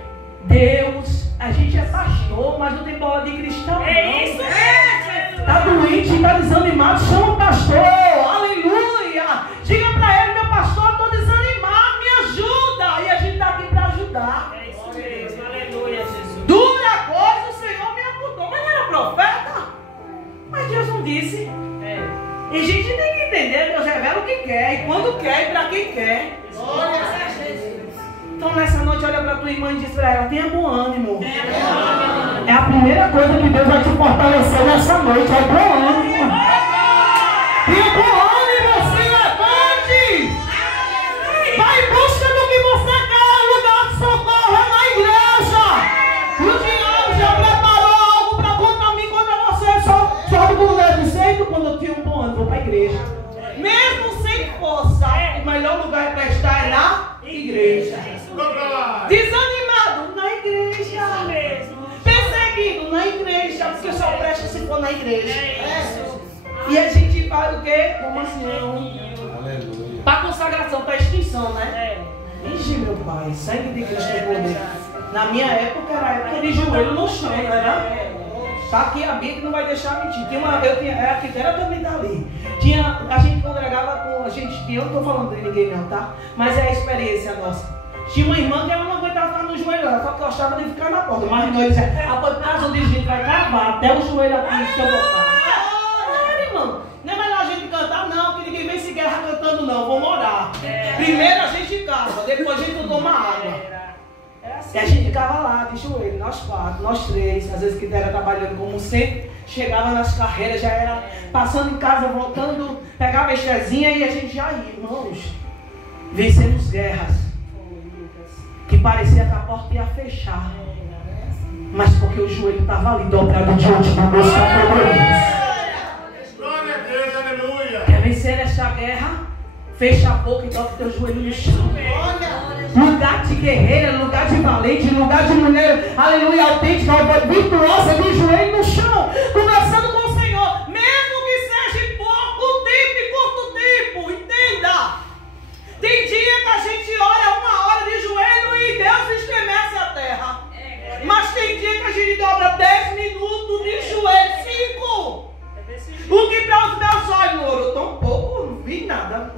Deus, a gente é pastor, mas não tem bola de cristal não. É isso mesmo. Está doente, está desanimado, chama o pastor. Aleluia! Diga para ele: meu pastor, estou desanimado, me ajuda. E a gente está aqui para ajudar. É isso mesmo. Aleluia, Jesus. Dura coisa o Senhor me apontou. Mas não era profeta? Mas Deus não disse. E a gente tem que entender: Deus revela o que quer, e quando quer, e para quem quer. Glória a Jesus. Então nessa noite olha para tua irmã e diz para ela: tenha bom ânimo. É a primeira coisa que Deus vai te fortalecer nessa noite. É bom ânimo. Tenha bom ânimo, se levante. Vai em busca do que você quer. Lugar de socorro é na igreja. E o diabo já preparou algo para contra mim, contra você. Sabe como eu disse? Quando eu tinha um bom ânimo, vou para a igreja. Mesmo sem força, o melhor lugar para estar é na igreja. Desanimado na igreja mesmo. Perseguido na igreja, porque só presta se for na igreja. E a gente faz o quê? Como assim? Para consagração, para extinção, né? Ixi, meu pai, sangue de Cristo tem poder. Na minha época era a época de joelho no chão, não era? Tá aqui a Bíblia, não vai deixar mentir. Era que era também dali. A gente congregava com. Eu não estou falando de ninguém não, tá? Mas é a experiência nossa. Tinha uma irmã que ela não aguentava ficar no joelho, ela só gostava de ficar na porta. Mas nós dizíamos, a casa onde a gente vai cavar até o joelho aqui, se eu botar. Irmão, não é melhor a gente cantar, não, que ninguém vem se guerra cantando, não. Vamos orar. Primeiro a gente cava, depois a gente toma água. E a gente ficava lá de joelho, nós 4, nós 3, às vezes que era trabalhando como sempre, chegava nas carreiras, já era passando em casa, voltando, pegava a estrezinha e a gente já ia, irmãos. Vencemos guerras que parecia que a porta ia fechar, mas porque o joelho estava ali dobrado diante do nosso Deus. Glória a Deus, aleluia. Quer vencer esta guerra? Fecha a boca e dobra o teu joelho no chão. Lugar de guerreira, lugar de valente, lugar de mulher, aleluia, autêntica, virtuosa, de joelho no chão, conversando com o Senhor, mesmo que seja em pouco tempo e curto tempo, entenda. Tem dia que a gente ora 1 hora de joelho e Deus estremece a terra. Mas tem dia que a gente dobra 10 minutos de joelho, 5. O que para os meus olhos não orou tão pouco, não vi nada.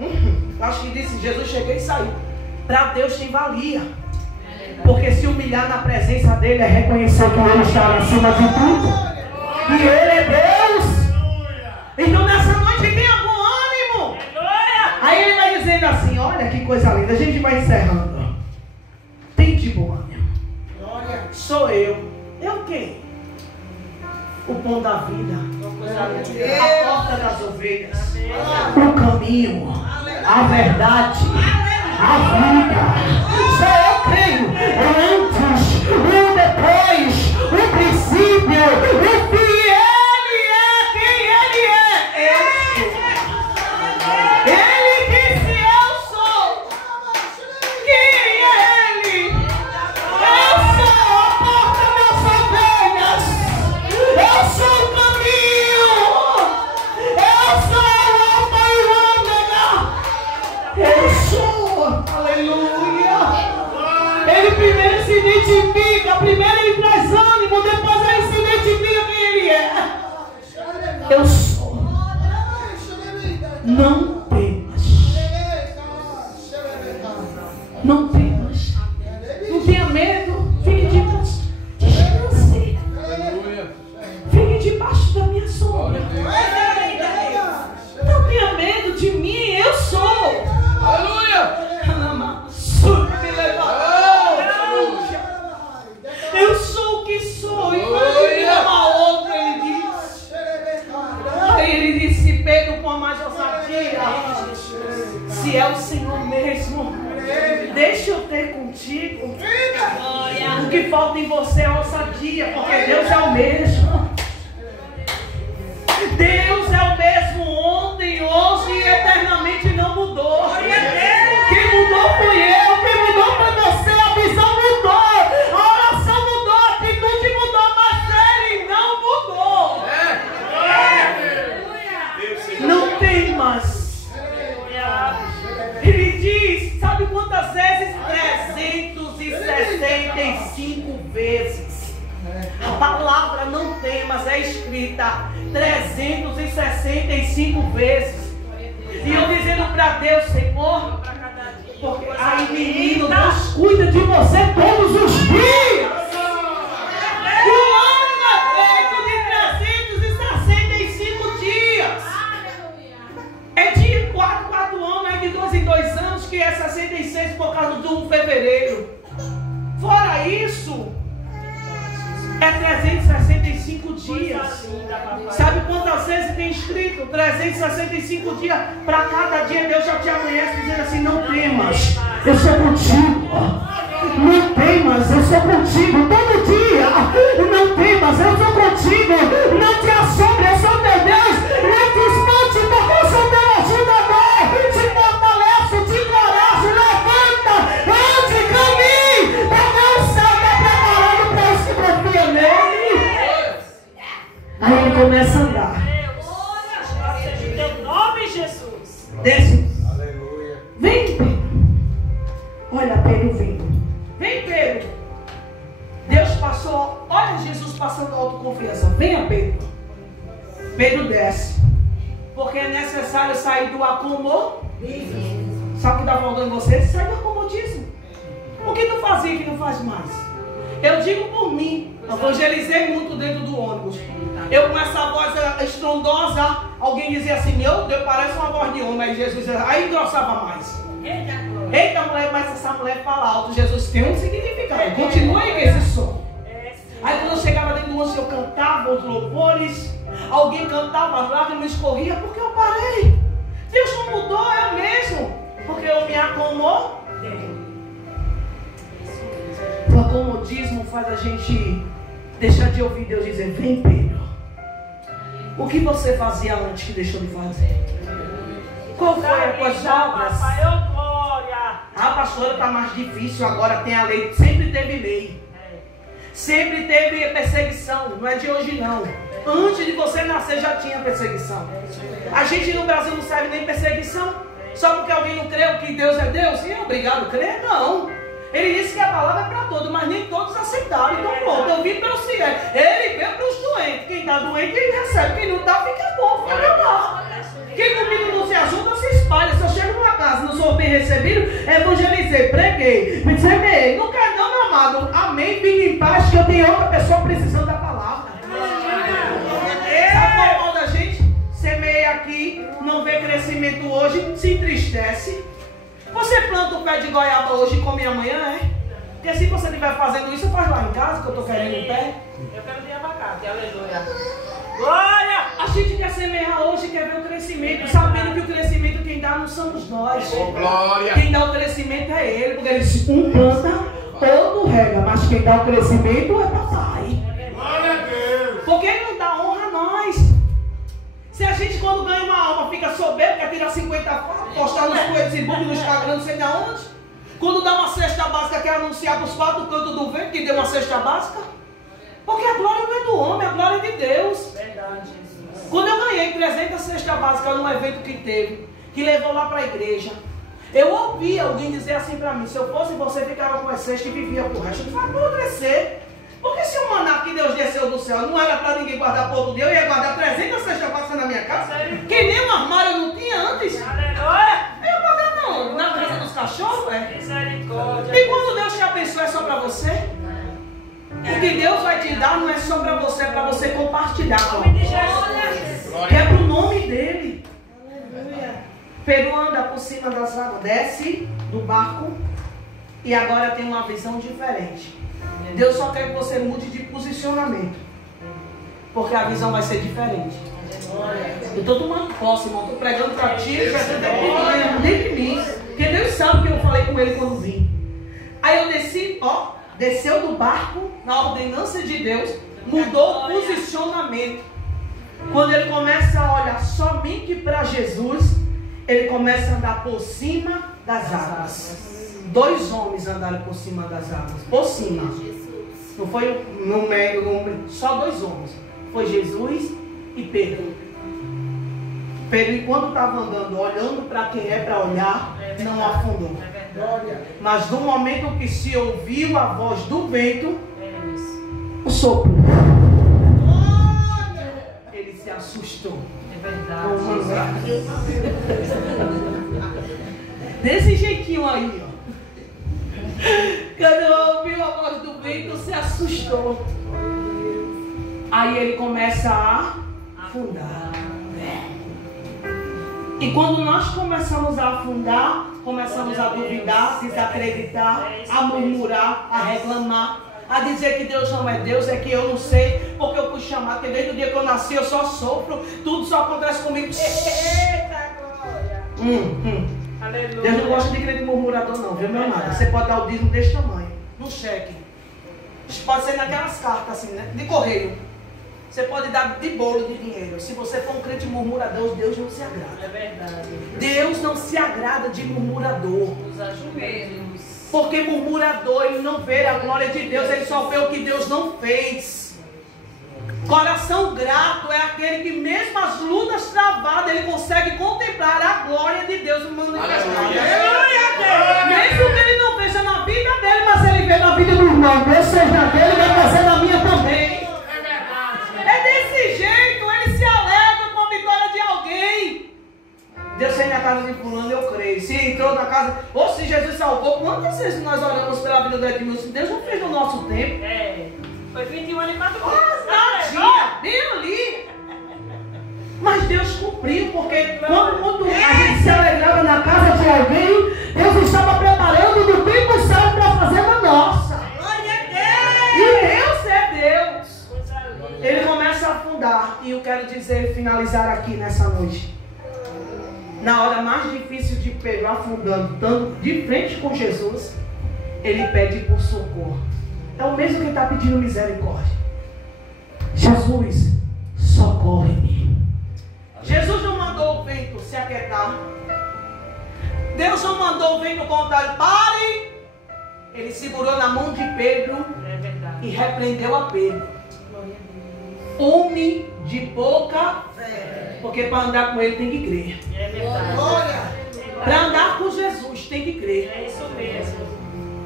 Acho que disse, Jesus chegou e saiu. Para Deus tem valia. Porque se humilhar na presença dele é reconhecer que ele está acima de tudo. E ele é Deus. Então nessa noite tenha bom ânimo. Aí ele vai dizendo assim, olha que coisa linda. A gente vai encerrando. Tem de bom ânimo. Sou eu. Eu quem? O pão da vida. A porta das ovelhas. O caminho. A verdade. A vida. Só eu creio. O antes, o depois, o princípio, o que ele é, quem ele é. Eu sou. Ele disse eu sou. Quem é ele? Eu sou a porta das ovelhas. Eu sou o caminho. Eu sou o alfa e o ômega. Eu sou. Aleluia! Ele primeiro se identifica, primeiro ele traz ânimo, depois ele se identifica quem ele é. Eu sou. Não temas. Não temas. Não tenha medo. Fique debaixo. Descanse. Fique debaixo da minha sombra. Não tenha medo de mim, eu sou. Aleluia! Eu sou o que sou, e uma outra, ele diz. Aí ele disse, Pedro, com a mais ousadia, se é o Senhor mesmo, deixa eu ter contigo. O que falta em você é ousadia, porque Deus é o mesmo. Deus é o mesmo ontem, hoje e eternamente não mudou. Quem mudou fui eu, quem mudou foi você, a visão mudou, a oração mudou, a atitude mudou, mas ele não mudou. Não temas. Ele diz, sabe quantas vezes? 365 vezes. A palavra não temas é escrita 365 vezes. E eu dizendo para Deus, Senhor, porque aí menino, Deus cuida de você todos os dias. E o ano é feito de 365 dias. É de 4 anos, é de 2 em 2 anos, que é 66 por causa do 1 de fevereiro. Fora isso, é 365 dias. Sabe quantas vezes tem escrito? 365 dias. Para cada dia Deus já te amanhece dizendo assim, não temas, eu sou contigo. Não temas, eu sou contigo todo dia. Não temas, eu sou contigo. Não te assombre, eu sou teu Deus. Não te espante, porque eu sou teu ajudador. Te fortalece, te encorajo, levanta, ande, caminhe, porque o céu está preparado para os que confiam nele. Aí ele começa a andar. Em teu nome, Jesus. Desce. Aleluia. Vem, Pedro. Olha Porque é necessário sair do acomodismo. Sabe o que está faltando em você? Sai do acomodismo. O que tu fazia que não faz mais? Eu digo por mim, evangelizei muito dentro do ônibus. Eu com essa voz estrondosa, alguém dizia assim, meu Deus, parece uma voz de homem. Aí Jesus, aí engrossava mais. Eita mulher, mas essa mulher fala alto. Jesus tem um significado. Continua aí com esse som. Aí quando eu chegava dentro do ônibus, eu cantava os louvores. Alguém cantava, as lágrimas escorriam, porque eu parei. Deus não mudou, é o mesmo. Porque eu me acomodei. O acomodismo faz a gente deixar de ouvir Deus dizer, vem Pedro. O que você fazia antes que deixou de fazer? Qual foi as tuas obras? Ah, pastora, está mais difícil, agora tem a lei. Sempre teve lei. Sempre teve perseguição, não é de hoje não. Antes de você nascer já tinha perseguição. A gente no Brasil não serve nem perseguição. Só porque alguém não crê que Deus é Deus? E é obrigado a crer? Não. Ele disse que a palavra é para todos, mas nem todos aceitaram. Então pronto, eu vim pelos fiéis. Ele veio para os doentes. Quem está doente, ele recebe. Quem não está, fica bom, fica melhor. Quem comigo não se ajuda, se espalha. Se eu chego numa casa, não sou bem recebido, evangelizei, preguei, me semeei. Não quero não, meu amado. Amém, fique em paz, que eu tenho outra pessoa precisando da palavra. Sabe qual é o mal da gente? Semeia aqui, não vê crescimento hoje, se entristece. Você planta o pé de goiaba hoje e come amanhã, é? Porque se você estiver fazendo isso, faz lá em casa, que eu estou querendo um pé. Eu quero de abacate, aleluia. Glória! A gente quer semear hoje, quer ver o crescimento, sabendo que o crescimento quem dá não somos nós. Oh, glória! Quem dá o crescimento é Ele, porque Ele disse, um planta, outro rega, mas quem dá o crescimento é papai. Glória a Deus! Porque Ele não dá honra a nós. Se a gente quando ganha uma alma fica soberbo, quer tirar 50 fotos, postar nos Facebook, no Instagram, não sei de onde. Quando dá uma cesta básica, quer anunciar para os quatro cantos do vento que deu uma cesta básica. Porque a glória não é do homem, a glória é de Deus. Verdade, Jesus. Quando eu ganhei 300 cestas básicas num evento que teve, que levou lá para a igreja, eu ouvi alguém dizer assim para mim, se eu fosse você, ficava com as cestas e vivia pro resto. Eu falei, vai apodrecer. Porque se o maná que Deus desceu do céu não era para ninguém guardar para outro dia, eu ia guardar 300 cestas básicas na minha casa, que nem um armário eu não tinha antes. Aleluia! Eu ia guardar não, na casa dos cachorros, é? Misericórdia. E quando Deus te abençoa, é só para você? O que Deus vai te dar não é só para você, é para você compartilhar com Em nome de alguém. Jesus. Que é para o nome dele. Pedro anda por cima das águas, desce do barco e agora tem uma visão diferente. Deus só quer que você mude de posicionamento, porque a visão vai ser diferente. Eu estou tomando posse, irmão. Estou pregando para ti, nem de mim. Porque Deus sabe que eu falei com ele quando vim. Aí eu desci, ó, desceu do barco, na ordenança de Deus, mudou o posicionamento. Quando ele começa a olhar somente para Jesus, ele começa a andar por cima das águas. 2 homens andaram por cima das águas, por cima. Não foi no meio, só 2 homens. Foi Jesus e Pedro. Pedro, enquanto estava andando, olhando para quem é para olhar, não afundou. Mas no momento que se ouviu a voz do vento, o sopro, ele se assustou. É verdade. Desse jeitinho aí, ó. Quando ouviu a voz do vento, se assustou. Aí ele começa a afundar. E quando nós começamos a afundar, começamos a duvidar, desacreditar, a murmurar, a reclamar, a dizer que Deus não é Deus, é que eu não sei, porque eu fui chamado, porque desde o dia que eu nasci eu só sofro, tudo só acontece comigo. Eita glória! Aleluia. Deus não gosta de crente murmurador não, viu, meu amado? Você pode dar o dízimo desse tamanho, no cheque. Isso pode ser naquelas cartas assim, né? De correio. Você pode dar de bolo de dinheiro. Se você for um crente murmurador, Deus não se agrada. É verdade. Deus não se agrada de murmurador. Os ajoelhos. Porque murmurador, ele não vê a glória de Deus, ele só vê o que Deus não fez. Coração grato é aquele que mesmo as lutas travadas, ele consegue contemplar a glória de Deus manifestada. Mesmo que ele não veja na vida dele, mas ele vê na vida do irmão. Deus seja dele, vai fazer na minha também. É desse jeito, ele se alegra com a vitória de alguém. Deus saiu na casa de fulano, eu creio. Se entrou na casa, ou se Jesus salvou, quantas vezes nós oramos pela vida do Edmilson? Deus não fez no nosso tempo. Foi 21 anos e 4 meses. Nadinha, bem ali. Mas Deus cumpriu, porque quando a gente se alegrava na casa de alguém, Deus estava preparando do tempo certo para fazer na nossa. Glória a Deus! E Deus é Deus. Ele começa a afundar. E eu quero dizer, finalizar aqui nessa noite. Na hora mais difícil de Pedro, afundando, estando de frente com Jesus, ele pede por socorro. É o mesmo que está pedindo misericórdia. Jesus, socorre-me. Jesus não mandou o vento se aquietar. Deus não mandou o vento contrário, pare. Ele segurou na mão de Pedro e repreendeu a Pedro. Homem de pouca fé. Porque para andar com ele tem que crer. É verdade. Para andar com Jesus tem que crer. É isso mesmo.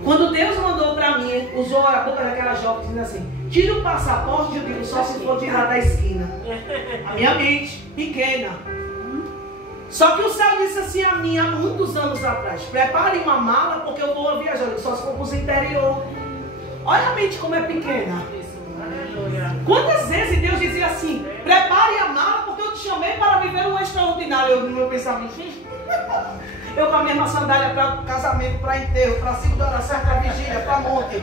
Quando Deus mandou para mim, usou a boca daquela jovem dizendo assim: tira o passaporte, eu digo só se for tirar da esquina. A minha mente pequena. Só que o céu disse assim a mim há muitos anos atrás: prepare uma mala porque eu vou viajar, só se for para o interior. Olha a mente como é pequena. Quantas vezes Deus dizia assim: prepare a mala porque eu te chamei para viver um extraordinário. Eu no meu pensamento, eu com a mesma sandália para casamento, para enterro, para segunda oração, para vigília, para monte.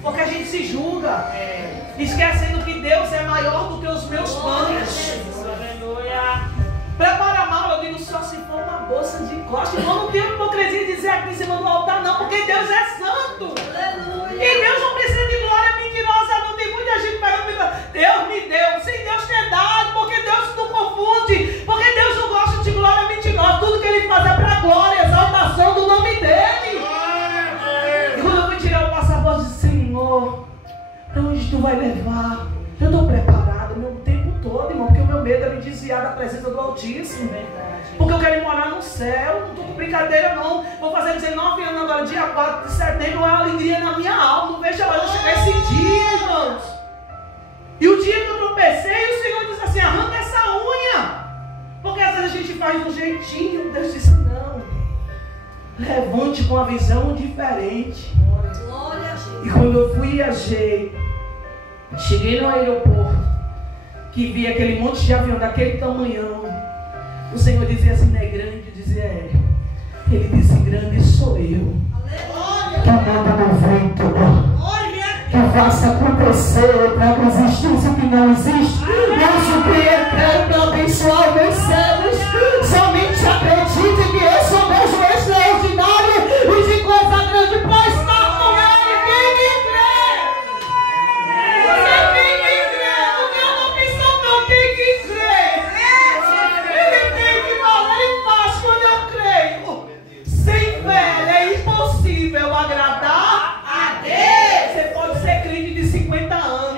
Porque a gente se julga, esquecendo que Deus é maior do que os meus planos. Prepara a mala, eu digo só se for uma bolsa de costa. Eu não tenho hipocrisia de dizer aqui em cima do altar, não, porque Deus é santo. E Deus não precisa de glória mentirosa, não. Tem muita gente pegando, Deus me deu. Sem Deus ter dado, porque Deus não confunde. Porque Deus não gosta de glória mentirosa. Tudo que Ele faz é para glória, exaltação do nome dEle. E quando eu fui tirar o passaporte, eu disse: Senhor, para onde Tu vai levar? Eu estou preparado, meu tempo todo, irmão, porque o meu medo é me desviar da presença do Altíssimo. Porque eu quero morar no céu, não estou com brincadeira não. Vou fazer 19 anos agora, dia 4 de setembro, é uma alegria na minha alma. Não vejo a hora de chegar esse dia, irmãos. E o dia que eu tropecei, o Senhor disse assim: arranca essa unha. Porque às vezes a gente faz um jeitinho. Deus disse: não, levante com uma visão diferente. E quando eu fui e cheguei no aeroporto, que vi aquele monte de avião daquele tamanhão, o Senhor dizia assim: não é grande? Eu dizia: é. Ele disse: grande sou eu, que manda no vento, que faça acontecer para que existisse o que não existe. Deus quero para abençoar meus céus. Somente acredite que eu sou mesmo extraordinário e de coisa grande para estar com Ele. Quem me crê? Você tem que crer, porque eu não penso não, tem que crer. Ele tem que falar, Ele faz quando eu creio. Sem fé é impossível agradar a Deus. Você pode ser crente de 50 anos.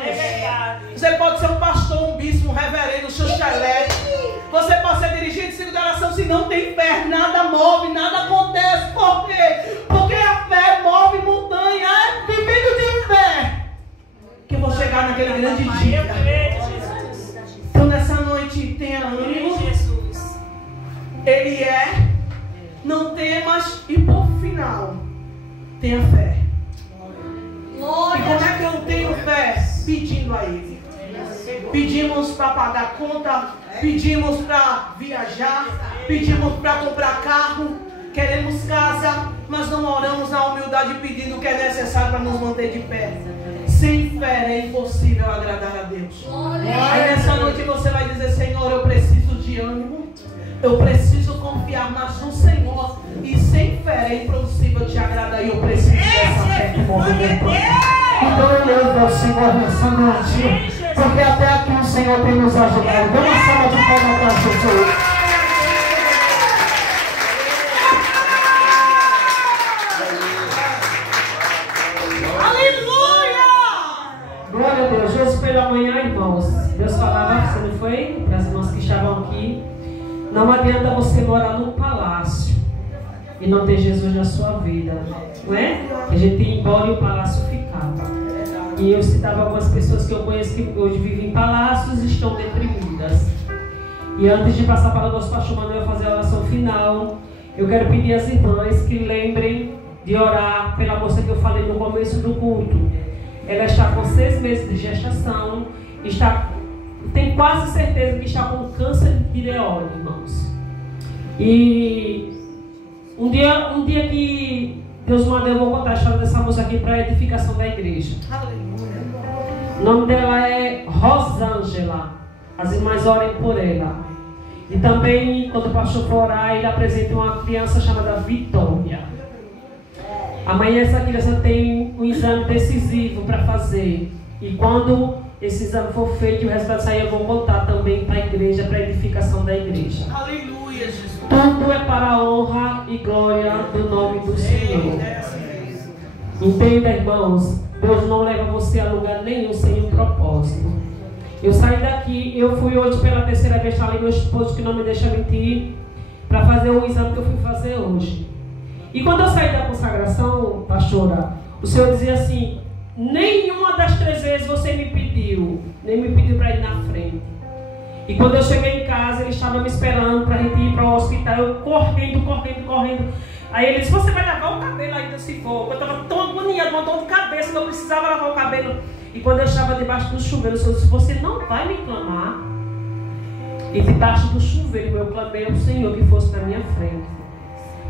Você pode ser um pastor, um bispo, um reverendo, um chochelete. Você pode ser dirigente de segunda oração. Se não tem fé, nada move, nada acontece. Por quê? Porque a fé move montanha. É vivendo de fé que eu vou chegar naquele grande dia. Então nessa noite tenha ânimo. Ele é. Não temas. E por final, tenha fé. E como é que eu tenho fé? Pedindo a Ele. Pedimos para pagar conta, pedimos para viajar, pedimos para comprar carro, queremos casa, mas não oramos na humildade pedindo o que é necessário para nos manter de pé. Sem fé é impossível agradar a Deus. Aí nessa noite você vai dizer: Senhor, eu preciso de ânimo, eu preciso confiar mais no Senhor. E sem fé é impossível te agradar. E eu preciso dessa fé que movimenta. Então eu louvo ao Senhor nessa noite, porque até aqui o Senhor tem nos ajudado. Dê uma salva de palmas para Jesus. Aleluia! Glória a Deus. Hoje pela manhã, irmãos, Deus falava, você não foi? Para as irmãs que estavam aqui: não adianta você morar num palácio e não ter Jesus na sua vida, não é? A gente ia embora e o palácio ficava. E eu citava algumas pessoas que eu conheço que hoje vivem em palácios e estão deprimidas. E antes de passar para o nosso pastor Manuel fazer a oração final, eu quero pedir às irmãs que lembrem de orar pela moça que eu falei no começo do culto. Ela está com 6 meses de gestação, tem quase certeza que está com câncer de tireoide, irmãos. E um dia que Deus manda, eu vou contar a história dessa moça aqui para a edificação da igreja. O nome dela é Rosângela. As irmãs orem por ela. E também, quando o pastor for orar, ele apresenta uma criança chamada Vitória. Amanhã essa criança tem um exame decisivo para fazer. E quando esse exame for feito e o resultado sair, eu vou contar também para a igreja, para a edificação da igreja. Aleluia, Jesus. Tudo é para a honra e glória do nome do Senhor. Entenda, irmãos, Deus não leva você a lugar nenhum sem um propósito. Eu saí daqui, eu fui hoje pela 3ª vez, falei meu esposo que não me deixa mentir, para fazer o exame que eu fui fazer hoje. E quando eu saí da consagração, pastora, o Senhor dizia assim: nenhuma das 3 vezes você me pediu, nem me pediu para ir na frente. E quando eu cheguei em casa, ele estava me esperando para a gente ir para o hospital, eu correndo. Aí ele disse: você vai lavar o cabelo ainda se for. Eu estava tão agoniada, uma dor de cabeça, que eu precisava lavar o cabelo. E quando eu estava debaixo do chuveiro, o Senhor disse: você não vai me clamar. E debaixo do chuveiro eu clamei ao Senhor que fosse na minha frente.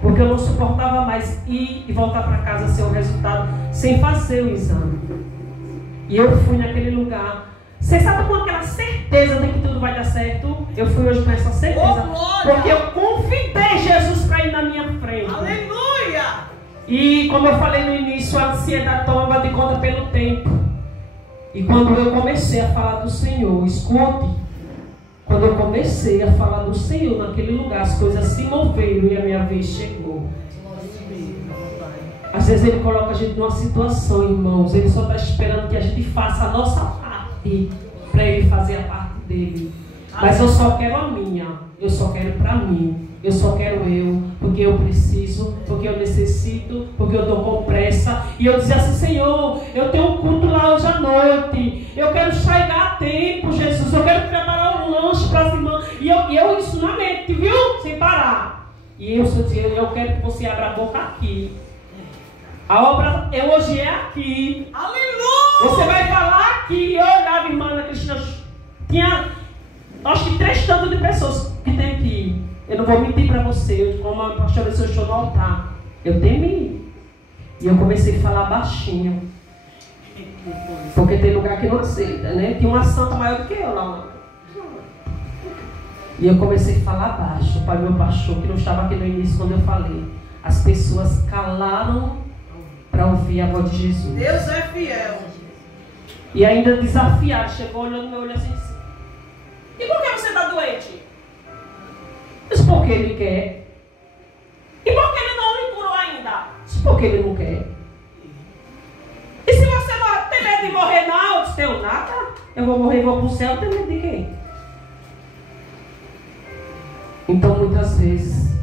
Porque eu não suportava mais ir e voltar para casa sem o resultado, sem fazer o exame. E eu fui naquele lugar. Vocês sabem com aquela certeza de que tudo vai dar certo? Eu fui hoje com essa certeza. Porque eu convidei Jesus para ir na minha frente. Aleluia! E como eu falei no início, a ansiedade toma de conta pelo tempo. E quando eu comecei a falar do Senhor, escute, quando eu comecei a falar do Senhor naquele lugar, as coisas se moveram e a minha vez chegou. Às vezes Ele coloca a gente numa situação, irmãos, Ele só está esperando que a gente faça a nossa parte para Ele fazer a parte dele. Mas eu só quero a minha, eu só quero para mim, eu só quero eu, porque eu preciso, porque eu necessito, porque eu estou com pressa. E eu dizia assim: Senhor, eu tenho um culto lá hoje à noite, eu quero chegar a tempo, Jesus, eu quero preparar um lanche para as irmãs. E eu isso na mente, viu? Sem parar. E eu dizia: eu quero que você abra a boca aqui. A obra hoje é aqui. Aleluia! Você vai falar aqui. Eu olhava, irmã Ana Cristina, tinha acho que 3 tantos de pessoas que tem aqui. Eu não vou mentir para você, como a pastora disse, eu estou no altar. Eu temi. E eu comecei a falar baixinho. Porque tem lugar que não aceita, né? Tinha uma santa maior do que eu lá. E eu comecei a falar baixo para o meu pastor, que não estava aqui no início quando eu falei. As pessoas calaram para ouvir a voz de Jesus. Deus é fiel. E ainda desafiado, chegou olhando no meu olho assim: e por que você está doente? Eu disse: porque Ele quer. E por que Ele não me curou ainda? Eu disse: porque Ele não quer. E se você tem medo de morrer? Não, eu disse: tenho nada. Eu vou morrer e vou para o céu, tem medo de quê? Então muitas vezes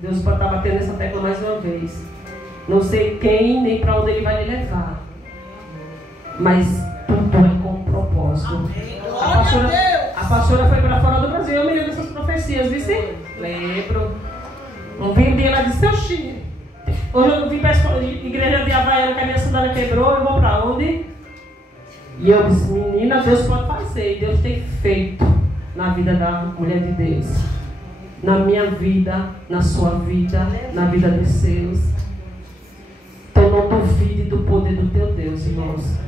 Deus pode estar batendo essa tecla mais uma vez. Não sei quem nem para onde Ele vai lhe levar, mas tudo é com um propósito. Amém. A pastora foi para fora do Brasil. Eu me lembro dessas profecias, viu? Lembro. Um dia ela disse: hoje eu vim para a igreja de Havaiana, que a minha sandália quebrou, eu vou para onde? E eu disse: menina, Deus pode fazer. E Deus tem feito na vida da mulher de Deus, na minha vida, na sua vida, na vida dos seus. Então não duvide do poder do teu Deus, irmãos.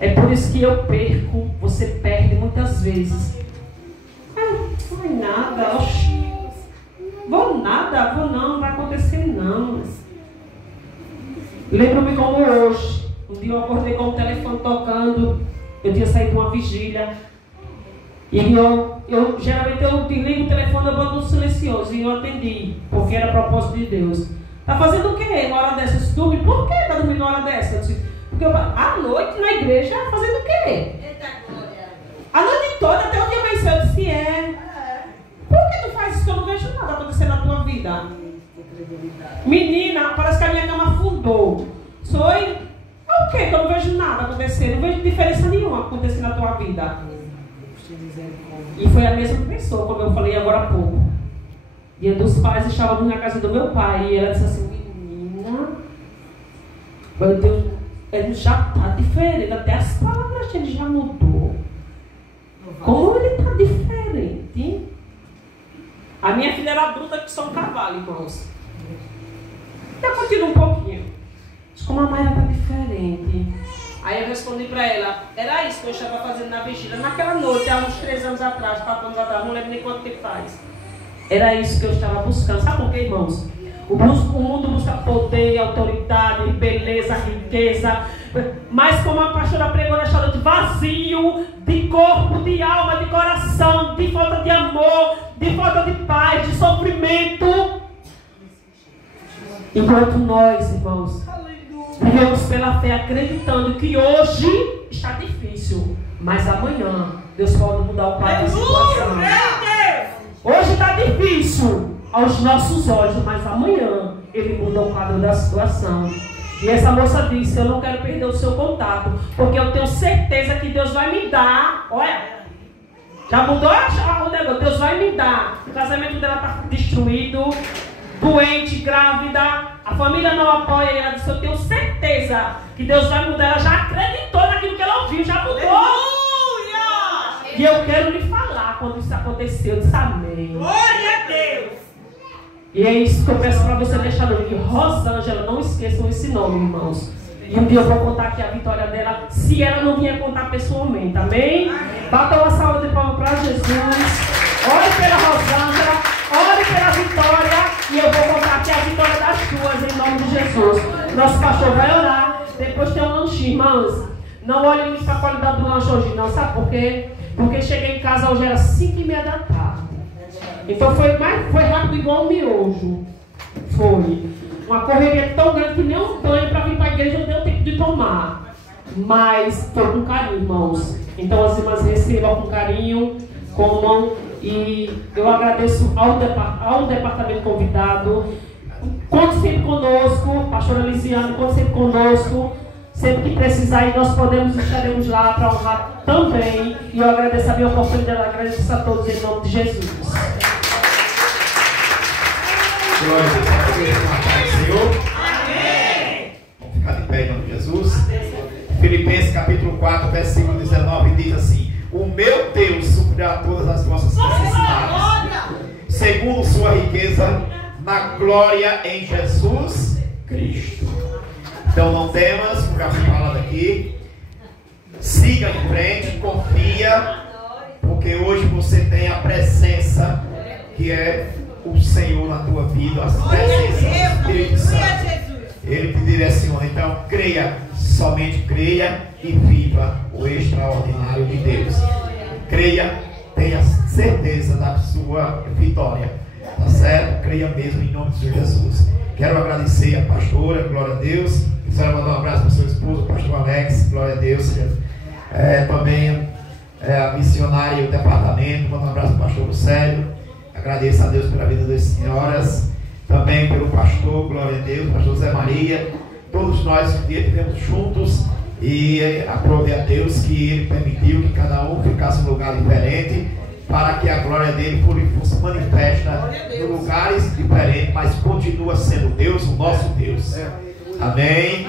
É por isso que eu perco, você perde muitas vezes. Não vai nada, oxi. Vou nada, vou não vai acontecer não. Lembro-me como hoje. Um dia eu acordei com o telefone tocando. Eu tinha saído de uma vigília. E geralmente eu ligo o telefone, eu boto no silencioso. E eu atendi, porque era propósito de Deus. Tá fazendo o quê? Uma hora dessa? Você dorme? Por que tá dormindo uma hora dessa? Eu disse: porque à noite na igreja fazendo o quê? A noite toda até o dia amanhecer. Eu disse: por que tu faz isso que eu não vejo nada acontecer na tua vida? Menina, parece que a minha cama afundou. Foi? O quê? Que eu não vejo nada acontecer. Não vejo diferença nenhuma acontecer na tua vida. E foi a mesma pessoa, como eu falei agora há pouco. Dia dos Pais, estávamos na casa do meu pai. E ela disse assim: menina, meu Deus, ele já está diferente. Até as palavras dele já mudou. Como ele está diferente? A minha filha era bruta que só um cavalo, irmãos. Eu continuo um pouquinho. Mas como a Mayra está diferente. Aí eu respondi para ela: era isso que eu estava fazendo na vigília. Naquela noite, há uns 3 anos atrás, 4 anos atrás, não lembro nem quanto tempo faz. Era isso que eu estava buscando. Sabe por quê, irmãos? O mundo busca poder, autoridade, beleza, riqueza. Mas como a pastora pregou nesta noite, vazio de corpo, de alma, de coração, de falta de amor, de falta de paz, de sofrimento. Enquanto nós, irmãos, vivemos pela fé acreditando que hoje está difícil, mas amanhã Deus pode mudar o quadro da situação. Hoje está difícil aos nossos olhos, mas amanhã Ele muda o quadro da situação. E essa moça disse: eu não quero perder o seu contato, porque eu tenho certeza que Deus vai me dar. Olha, já mudou o negócio. Deus vai me dar. O casamento dela está destruído, doente, grávida, a família não apoia. E ela disse: eu tenho certeza que Deus vai mudar. Ela já acreditou naquilo que ela ouviu, já mudou. Aleluia! E eu quero lhe falar quando isso aconteceu. Eu disse: amém. Glória a Deus! E é isso que eu peço para você deixar no livro. Rosângela, não esqueçam esse nome, irmãos. E um dia eu vou contar aqui a vitória dela, se ela não vier contar pessoalmente, amém? Bata uma salva de palmas para Jesus. Ore pela Rosângela, ore pela vitória. E eu vou contar aqui a vitória das tuas, em nome de Jesus. Nosso pastor vai orar. Depois tem um lanchinho, irmãos. Não olhem para a qualidade do lanche hoje, não. Sabe por quê? Porque cheguei em casa hoje, era 5h30 da tarde. Então foi rápido igual um miojo. Foi. Uma correria tão grande que nem um banho para vir para a igreja não deu tempo de tomar. Mas foi com carinho, irmãos. Então as irmãs recebam com carinho, comam. E eu agradeço ao departamento convidado. Conte sempre conosco, pastora Lisiane, conte sempre conosco. Sempre que precisar, e nós estaremos lá para honrar também. E eu agradeço a minha oportunidade, agradeço a todos em nome de Jesus. Glória a Deus, Senhor. Amém. Vamos ficar de pé em nome de Jesus. Filipenses capítulo 4, versículo 19 diz assim: o meu Deus suprirá todas as vossas necessidades, segundo sua riqueza na glória em Jesus Cristo. Então não temas, como já foi falado aqui. Siga em frente, confia, porque hoje você tem a presença que é o Senhor na tua vida, a presença do Espírito Santo. Ele te direciona. Então creia, somente creia e viva o extraordinário de Deus. Creia, tenha certeza da sua vitória. Tá certo? Creia mesmo em nome de Jesus. Quero agradecer a pastora, glória a Deus. Quero mandar um abraço para o seu esposo, o pastor Alex, glória a Deus. Também a missionária e o departamento. Mando um abraço para o pastor Lucélio. Agradeço a Deus pela vida das senhoras. Também pelo pastor, glória a Deus, pastor Zé Maria. Todos nós um dia estivemos juntos. E aprove a Deus que Ele permitiu que cada um ficasse em um lugar diferente, para que a glória dele fosse manifesta em lugares diferentes, mas continua sendo Deus, o nosso Deus. Amém?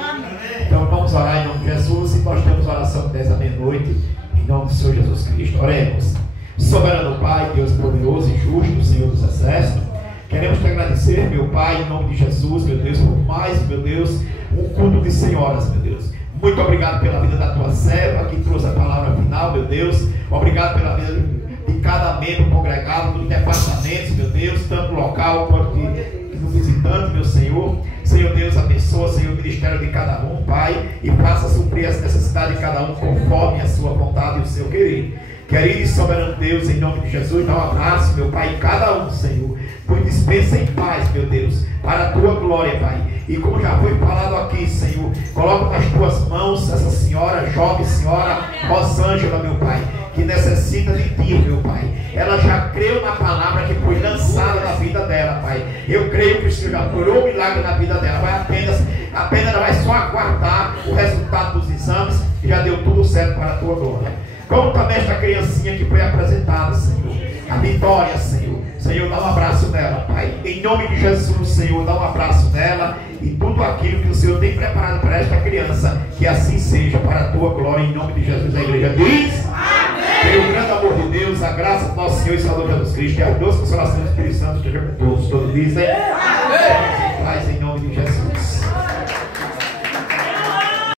Então vamos orar em nome de Jesus. E nós temos oração 10 à meia-noite, em nome do Senhor Jesus Cristo. Oremos. Soberano Pai, Deus poderoso e justo, Senhor dos exércitos, queremos te agradecer, meu Pai, em nome de Jesus, meu Deus, por mais, meu Deus, um culto de senhoras, meu Deus. Muito obrigado pela vida da tua serva, que trouxe a palavra final, meu Deus. Obrigado pela vida de cada membro congregado, dos departamentos, meu Deus, tanto local quanto no visitante, meu Senhor. Senhor Deus, abençoa, Senhor, o ministério de cada um, Pai, e faça suprir as necessidades de cada um conforme a sua vontade e o seu querer. Querido e soberano Deus, em nome de Jesus, dá um abraço, meu Pai, em cada um, Senhor. Por dispensa em paz, meu Deus, para a tua glória, Pai. E como já foi falado aqui, Senhor, coloca nas tuas mãos essa senhora, jovem senhora Rosângela, meu Pai, que necessita de ti, meu Pai. Ela já creu na palavra que foi lançada na vida dela, Pai. Eu creio que o Senhor já curou o milagre na vida dela. Vai apenas ela vai só aguardar o resultado dos exames e já deu tudo certo para a tua glória. Como também esta criancinha que foi apresentada, Senhor. A vitória, Senhor. Senhor, dá um abraço nela, Pai. Em nome de Jesus, Senhor, dá um abraço nela e tudo aquilo que o Senhor tem preparado para esta criança, que assim seja, para a tua glória, em nome de Jesus. A igreja diz: amém. Pelo grande amor de Deus, a graça do nosso Senhor e Salvador Jesus Cristo e as duas consolações do Espírito Santo estejam com todos. Todos dizem: amém.